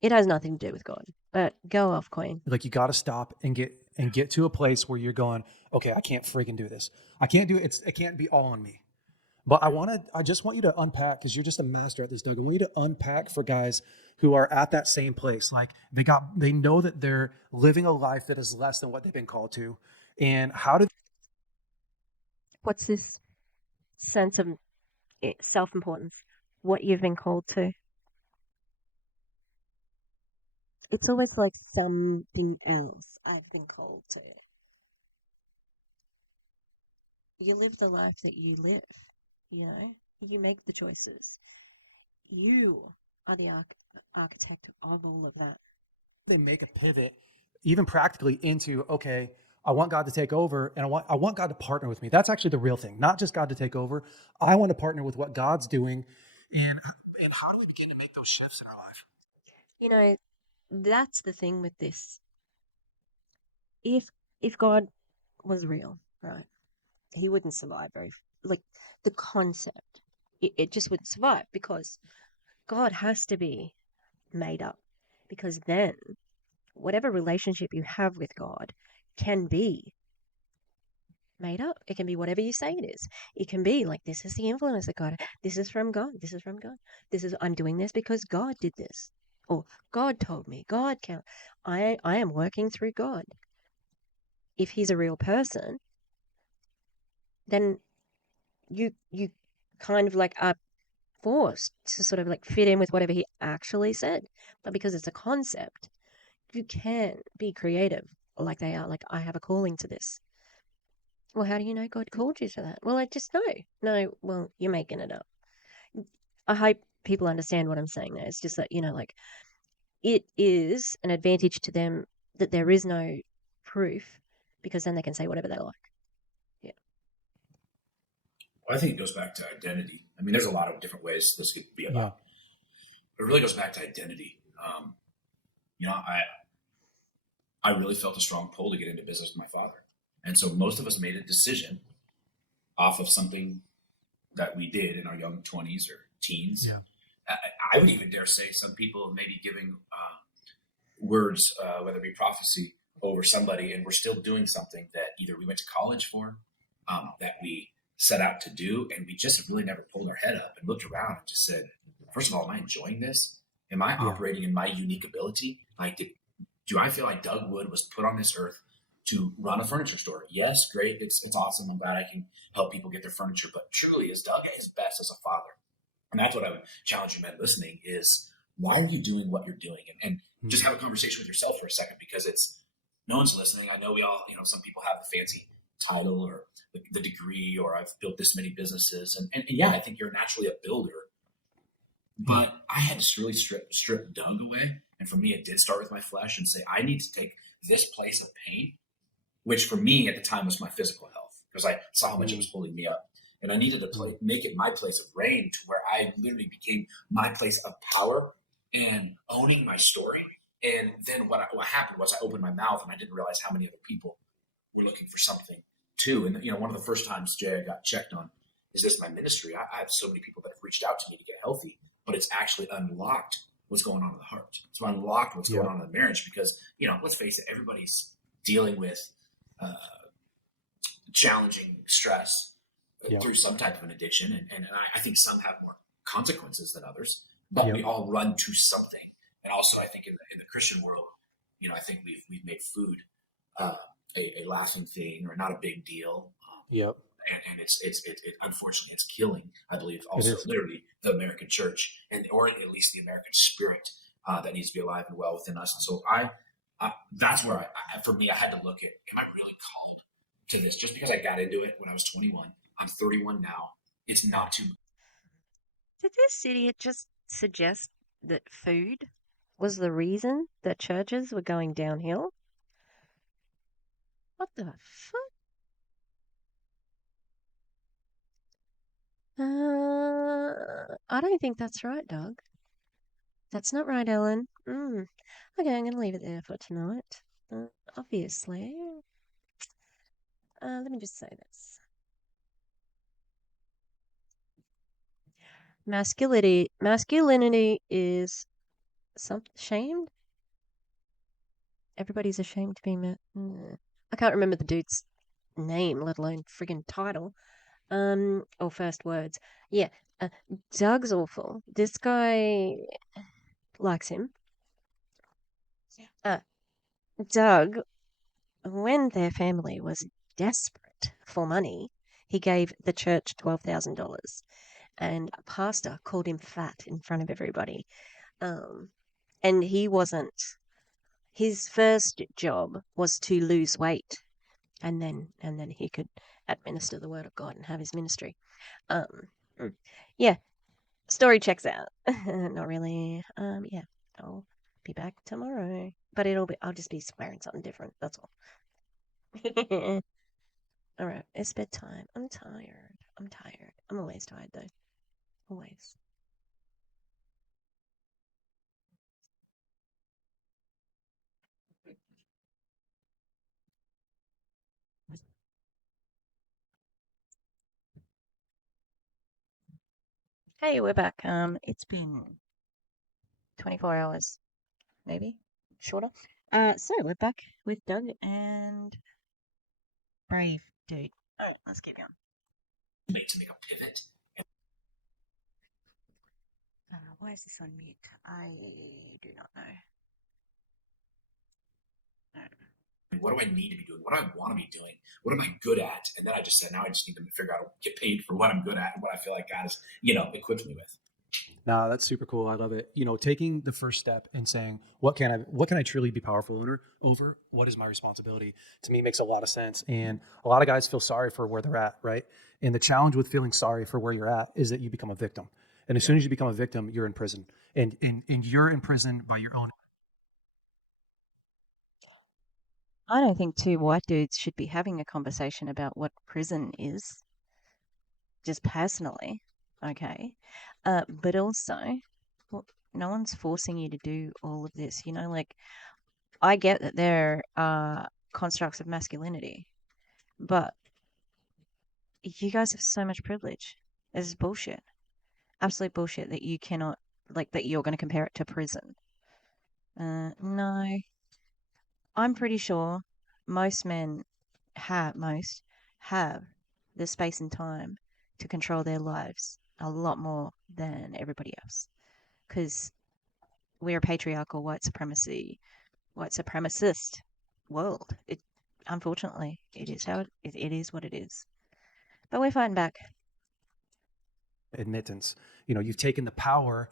it has nothing to do with God. But go off, Queen. Like you got to stop and get to a place where you're going, okay, I can't freaking do this. I can't do it. It can't be all on me. But I just want you to unpack because you're just a master at this, Doug. I want you to unpack for guys who are at that same place. Like they know that they're living a life that is less than what they've been called to. And how do What's this sense of self importance? What you've been called to? It's always like something else I've been called to. You live the life that you live, you know? You make the choices. You are the architect of all of that. they make a pivot, even practically, into okay, I want God to take over and I want God to partner with me. That's actually the real thing, not just God to take over. I want to partner with what God's doing. And and how do we begin to make those shifts in our life? You know, that's the thing with this. If God was real, right, he wouldn't survive very like the concept. It just wouldn't survive because God has to be made up. Because then whatever relationship you have with God can be made up. It can be whatever you say it is. It can be like this is the influence of God. This is from God. This is from God. This is I'm doing this because God did this. Or God told me. God can I am working through God. If he's a real person, then you kind of like are forced to sort of like fit in with whatever he actually said. But because it's a concept, you can be creative like they are. Like, I have a calling to this. Well, how do you know God called you to that? Well, I just know. No, well, you're making it up. I hope people understand what I'm saying there. It's just that, like, it is an advantage to them that there is no proof, because then they can say whatever they like. Yeah. Well, I think it goes back to identity. I mean, there's a lot of different ways this could be Yeah. about, but it really goes back to identity. You know, I really felt a strong pull to get into business with my father, and so most of us made a decision off of something that we did in our young 20s or teens. Yeah. I would even dare say some people maybe giving words, whether it be prophecy, over somebody, and we're still doing something that either we went to college for, that we set out to do, and we just really never pulled our head up and looked around and just said, first of all, am I enjoying this? Am I Yeah. operating in my unique ability? Like, do I feel like Doug Wood was put on this earth to run a furniture store? Yes, great. It's awesome. I'm glad I can help people get their furniture. But truly, is Doug at his best as a father? And that's what I would challenge you men listening is, why are you doing what you're doing? And just Mm. have a conversation with yourself for a second, because it's, no one's listening. I know we all, some people have the fancy title or the degree, or I've built this many businesses. And yeah, I think you're naturally a builder, Mm. but I had to really strip Doug away. And for me, it did start with my flesh and say, I need to take this place of pain, which for me at the time was my physical health, because I saw how much it was Mm. holding me up. And I needed to Mm. make it my place of reign, to where I literally became my place of power and owning my story. And then what happened was I opened my mouth, and I didn't realize how many other people were looking for something too. And one of the first times, Jay, I got checked on, is this my ministry? I have so many people that have reached out to me to get healthy, but it's actually unlocked what's going on in the heart. It's unlocked what's going Yep. on in the marriage, because let's face it, everybody's dealing with uh, challenging stress Yep. through some type of an addiction, and I think some have more consequences than others, but we Yep. all run to something. And also, I think in the Christian world, I think we've made food uh, a laughing thing, or not a big deal. Yep. And unfortunately, it's killing, I believe, It also is. literally the American church, or at least the American spirit, that needs to be alive and well within us. And so that's where for me, I had to look at, am I really called to this? Just because I got into it when I was 21, I'm 31 now. It's not too. Did this idiot just suggest that food was the reason that churches were going downhill? What the fuck? I don't think that's right, Doug. That's not right, Ellen. Okay, I'm going to leave it there for tonight. Obviously. Let me just say this. Masculinity is shamed. Everybody's ashamed to be I can't remember the dude's name, let alone friggin' title. Or first words. Yeah, uh, Doug's awful. This guy likes him. Uh, Doug, when their family was desperate for money, he gave the church $12,000, and a pastor called him fat in front of everybody. Um, and he wasn't. His first job was to lose weight, and then he could administer the word of God and have his ministry. Um, yeah, story checks out. Not really. Yeah, I'll be back tomorrow, but I'll just be swearing something different. That's all. All right, it's bedtime. I'm tired. I'm tired. I'm always tired though. Always. Hey, we're back. It's been 24 hours, maybe shorter. So we're back with Doug and Brave Dude. All right, let's keep going. To make a pivot. Why is this on mute? I do not know. And what do I need to be doing? What do I want to be doing? What am I good at? And then I just said, now I just need to figure out how to get paid for what I'm good at and what I feel like God has, equipped me with. No, that's super cool. I love it. Taking the first step and saying, what can I truly be powerful over? What is my responsibility? To me makes a lot of sense. And a lot of guys feel sorry for where they're at, right? And the challenge with feeling sorry for where you're at is that you become a victim. And as Yeah. soon as you become a victim, you're in prison. And you're in prison by your own I don't think two white dudes should be having a conversation about what prison is, just personally. Okay. But also, well, no one's forcing you to do all of this. Like, I get that there are constructs of masculinity, but you guys have so much privilege. This is bullshit. Absolute bullshit that you cannot, like, that you're going to compare it to prison. No, I'm pretty sure most have the space and time to control their lives a lot more than everybody else. Because we're a patriarchal white supremacist world. Unfortunately, it is what it is. But we're fighting back. Admittance. You've taken the power,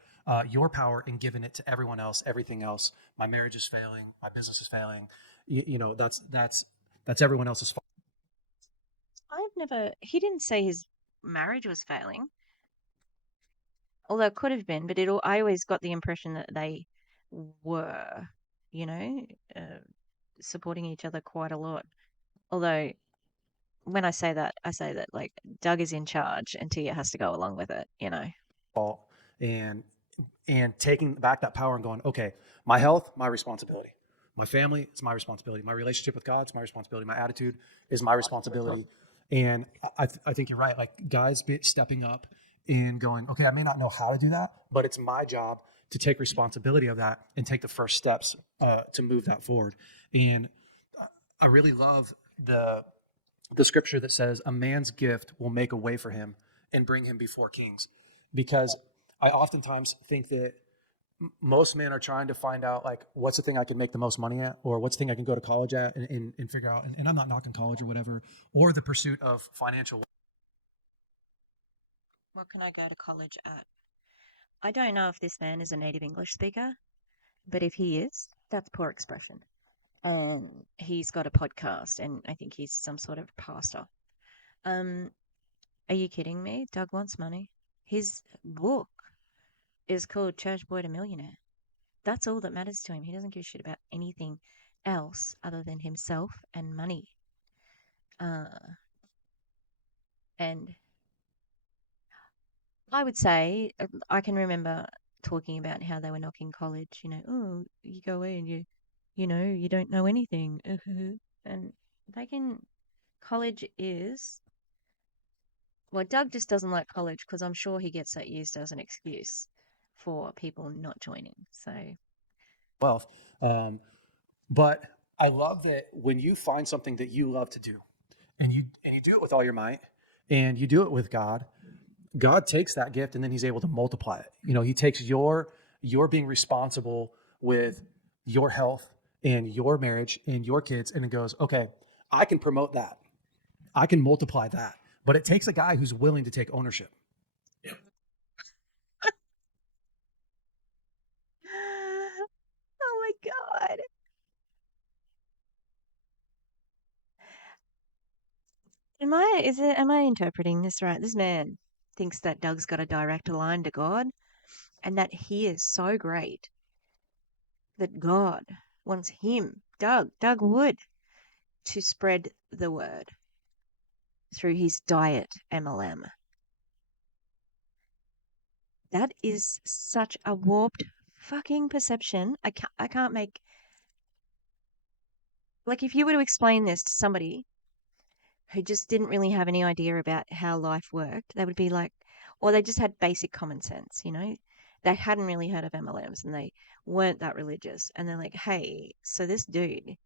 your power, and given it to everyone else, everything else. My marriage is failing. My business is failing. That's everyone else's fault. He didn't say his marriage was failing, although it could have been, but I always got the impression that they were, you know, uh, supporting each other quite a lot. Although when I say that like Doug is in charge and Tia has to go along with it. Fault. And taking back that power and going, okay, my health, my responsibility. My family, it's my responsibility. My relationship with God, it's my responsibility. My attitude is my responsibility. And I think you're right. Like guys stepping up and going, okay, I may not know how to do that, but it's my job to take responsibility of that and take the first steps to move that forward. And I really love the scripture that says a man's gift will make a way for him and bring him before kings, because I oftentimes think that most men are trying to find out like what's the thing I can make the most money at, or what's the thing I can go to college at and figure out, and I'm not knocking college or whatever, or the pursuit of financial. What can I go to college at? I don't know if this man is a native English speaker, but if he is, that's poor expression. He's got a podcast, and I think he's some sort of pastor. Um, are you kidding me? Doug wants money. His book is called Church Boy to Millionaire. That's all that matters to him. He doesn't give a shit about anything else other than himself and money. Uh, and I would say I can remember talking about how they were knocking college. Oh, you go away and you don't know anything. And they can. College is. Well, Doug just doesn't like college because I'm sure he gets that used as an excuse for people not joining. So, Wealth. Um, but I love that when you find something that you love to do, and you do it with all your might, and you do it with God, God takes that gift and then He's able to multiply it. He takes your being responsible with your health and your marriage and your kids, and it goes, okay, I can promote that. I can multiply that. But it takes a guy who's willing to take ownership. Yep. oh my God. Am I interpreting this right? This man thinks that Doug's got a direct line to God and that he is so great that God wants him, Doug Wood, to spread the word through his diet MLM. That is such a warped fucking perception. I can't make, like, if you were to explain this to somebody who just didn't really have any idea about how life worked, they would be like, or they just had basic common sense. They hadn't really heard of MLMs and they weren't that religious. And they're like, hey, so this dude,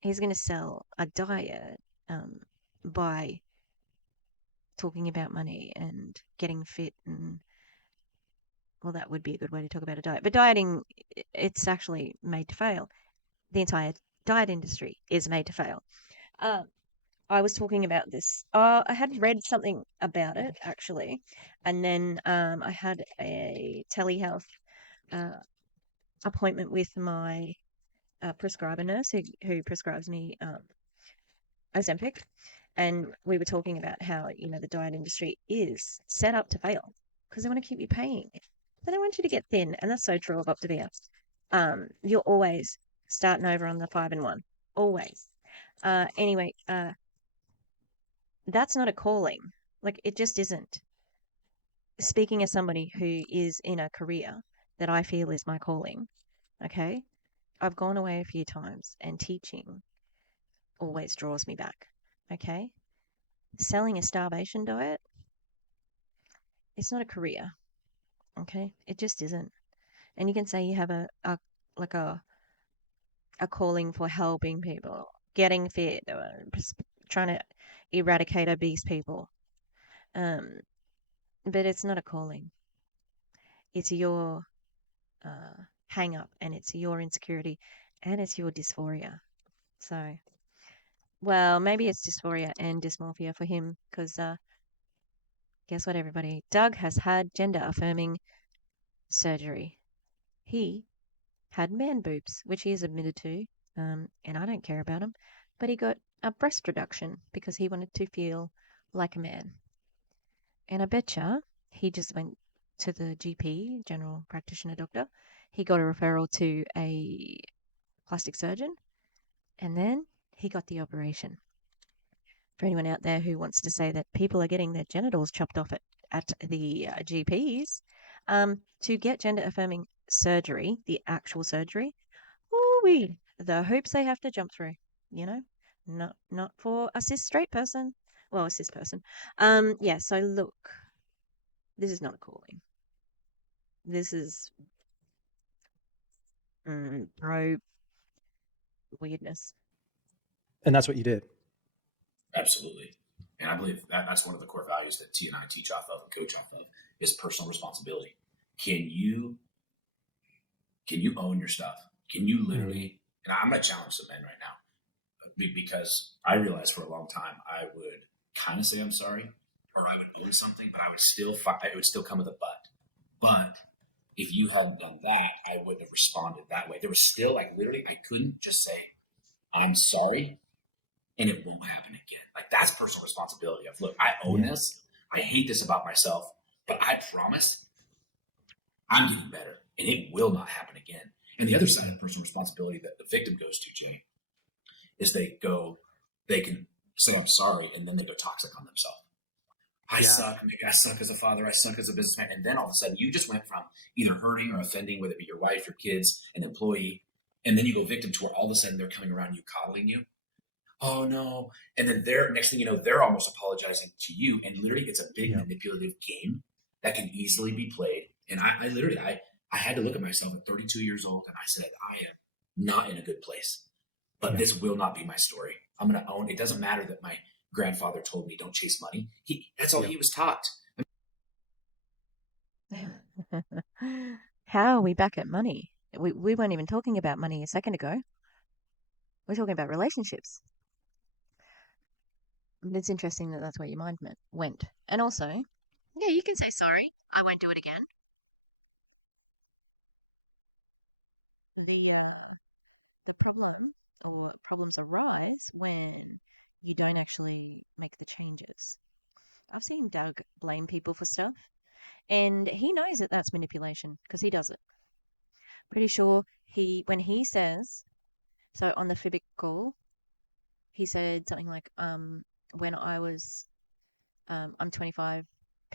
he's going to sell a diet by talking about money and getting fit. And, well, that would be a good way to talk about a diet. But dieting, it's actually made to fail. The entire diet industry is made to fail. Um, I was talking about this. I had read something about it actually, and then I had a telehealth uh, appointment with my prescriber nurse who prescribes me Ozempic, and we were talking about how the diet industry is set up to fail because they want to keep you paying. They don't want you to get thin, and that's so true of Optavia. You're always starting over on the 5 and 1, always. Anyway, that's not a calling. Like, it just isn't. Speaking as somebody who is in a career that I feel is my calling, okay? I've gone away a few times and teaching always draws me back, okay? Selling a starvation diet, it's not a career, okay? It just isn't. And you can say you have a like a calling for helping people, getting fit, or trying to eradicate obese people. Um, but it's not a calling. It's your hang up, and it's your insecurity, and it's your dysphoria. So, well, maybe it's dysphoria and dysmorphia for him, because guess what, everybody? Doug has had gender affirming surgery. He had man boobs, which he has admitted to, and I don't care about him, but he got a breast reduction because he wanted to feel like a man. And I betcha he just went to the GP, general practitioner doctor. He got a referral to a plastic surgeon, and then he got the operation. For anyone out there who wants to say that people are getting their genitals chopped off at the GPs, to get gender affirming surgery, the actual surgery, woo the hoops they have to jump through, you know, not for a cis straight person, well, a cis person. Yeah. So look, this is not a calling. This is bro weirdness. And that's what you did. Absolutely. And I believe that that's one of the core values that T and I teach off of and coach off of is personal responsibility. Can you own your stuff? Can you Mm. literally? And I'm gonna challenge some men right now because I realized for a long time I would kind of say I'm sorry or I would own something, but I would still it would still come with a but. But if you hadn't done that, I wouldn't have responded that way. There was still like literally I couldn't just say I'm sorry and it won't happen again. Like that's personal responsibility of look, I own Yeah. this. I hate this about myself, but I promise I'm getting better and it will not happen again. And the other side of personal responsibility that the victim goes to, Jay, is they can say I'm sorry and then they go toxic on themselves. I Yeah. suck. Maybe I suck as a father. I suck as a businessman. And then all of a sudden, you just went from either hurting or offending, whether it be your wife, your kids, an employee, and then you go victim to where all of a sudden they're coming around you, coddling you. Oh no! And then they're next thing you know, they're almost apologizing to you, and literally, it's a big Yeah. manipulative game that can easily be played. And I literally, I had to look at myself at 32 years old, and I said, I am not in a good place but Yeah. this will not be my story. I'm going to own. It doesn't matter that my grandfather told me don't chase money. That's all Yeah. he was taught. How are we back at money? We weren't even talking about money a second ago. We're talking about relationships. It's interesting that that's where your mind went. And also, yeah, you can say sorry. I won't do it again. The problem or problems arise when you don't actually make the changes. I've seen Doug blame people for stuff, and he knows that that's manipulation because he does it. Pretty sure when he says, so on the Civic call, he said something like, when I was, I'm 25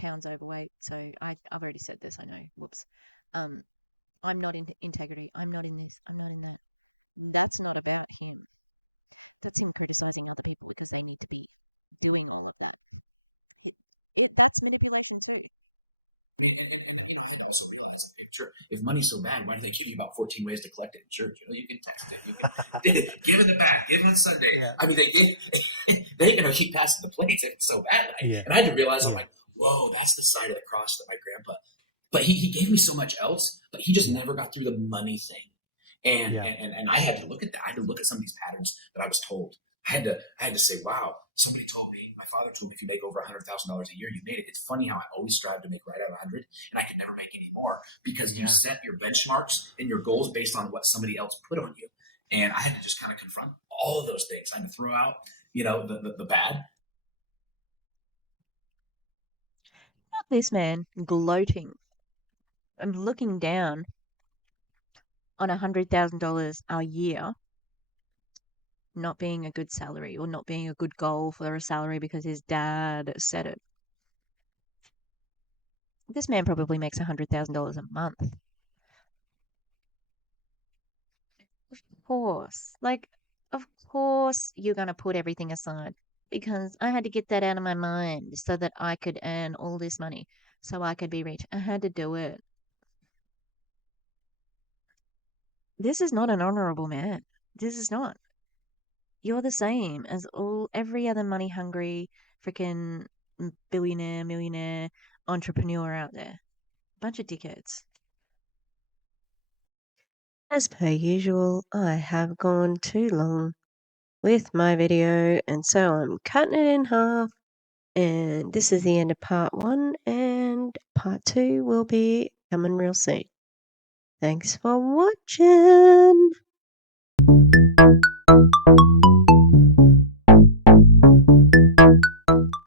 pounds overweight, so I've already said this, I know, whoops. Um, I'm not in integrity, I'm not in this, I'm not in that. That's not about him. That's him criticizing other people because they need to be doing all of that. That's manipulation too. I also realize, sure, if money's so bad, why do they give you about 14 ways to collect it in church? You can text it, you can give it the back, give it Sunday. Yeah. I mean, they keep passing the plates if it's so bad. Yeah. And I had to realize, I'm Yeah. like, whoa, that's the side of the cross that my grandpa. But he gave me so much else, but he just Yeah. never got through the money thing. And, Yeah. and and I had to look at that. I had to look at some of these patterns that I was told. I had to say, wow, somebody told me, my father told me if you make over $100,000 a year, you made it. It's funny how I always strive to make right at 100 and I could never make any more because you Yeah. set your benchmarks and your goals based on what somebody else put on you. And I had to just kind of confront all of those things. I had to throw out, the bad. Not this man gloating and looking down on $100,000 a year not being a good salary or not being a good goal for a salary because his dad said it. This man probably makes $100,000 a month. Of course. Like, of course you're going to put everything aside because I had to get that out of my mind so that I could earn all this money, so I could be rich. I had to do it. This is not an honorable man. This is not. You're the same as every other money hungry freaking billionaire, millionaire, entrepreneur out there. Bunch of dickheads. As per usual, I have gone too long with my video, and so I'm cutting it in half. And this is the end of part 1, and part 2 will be coming real soon. Thanks for watching.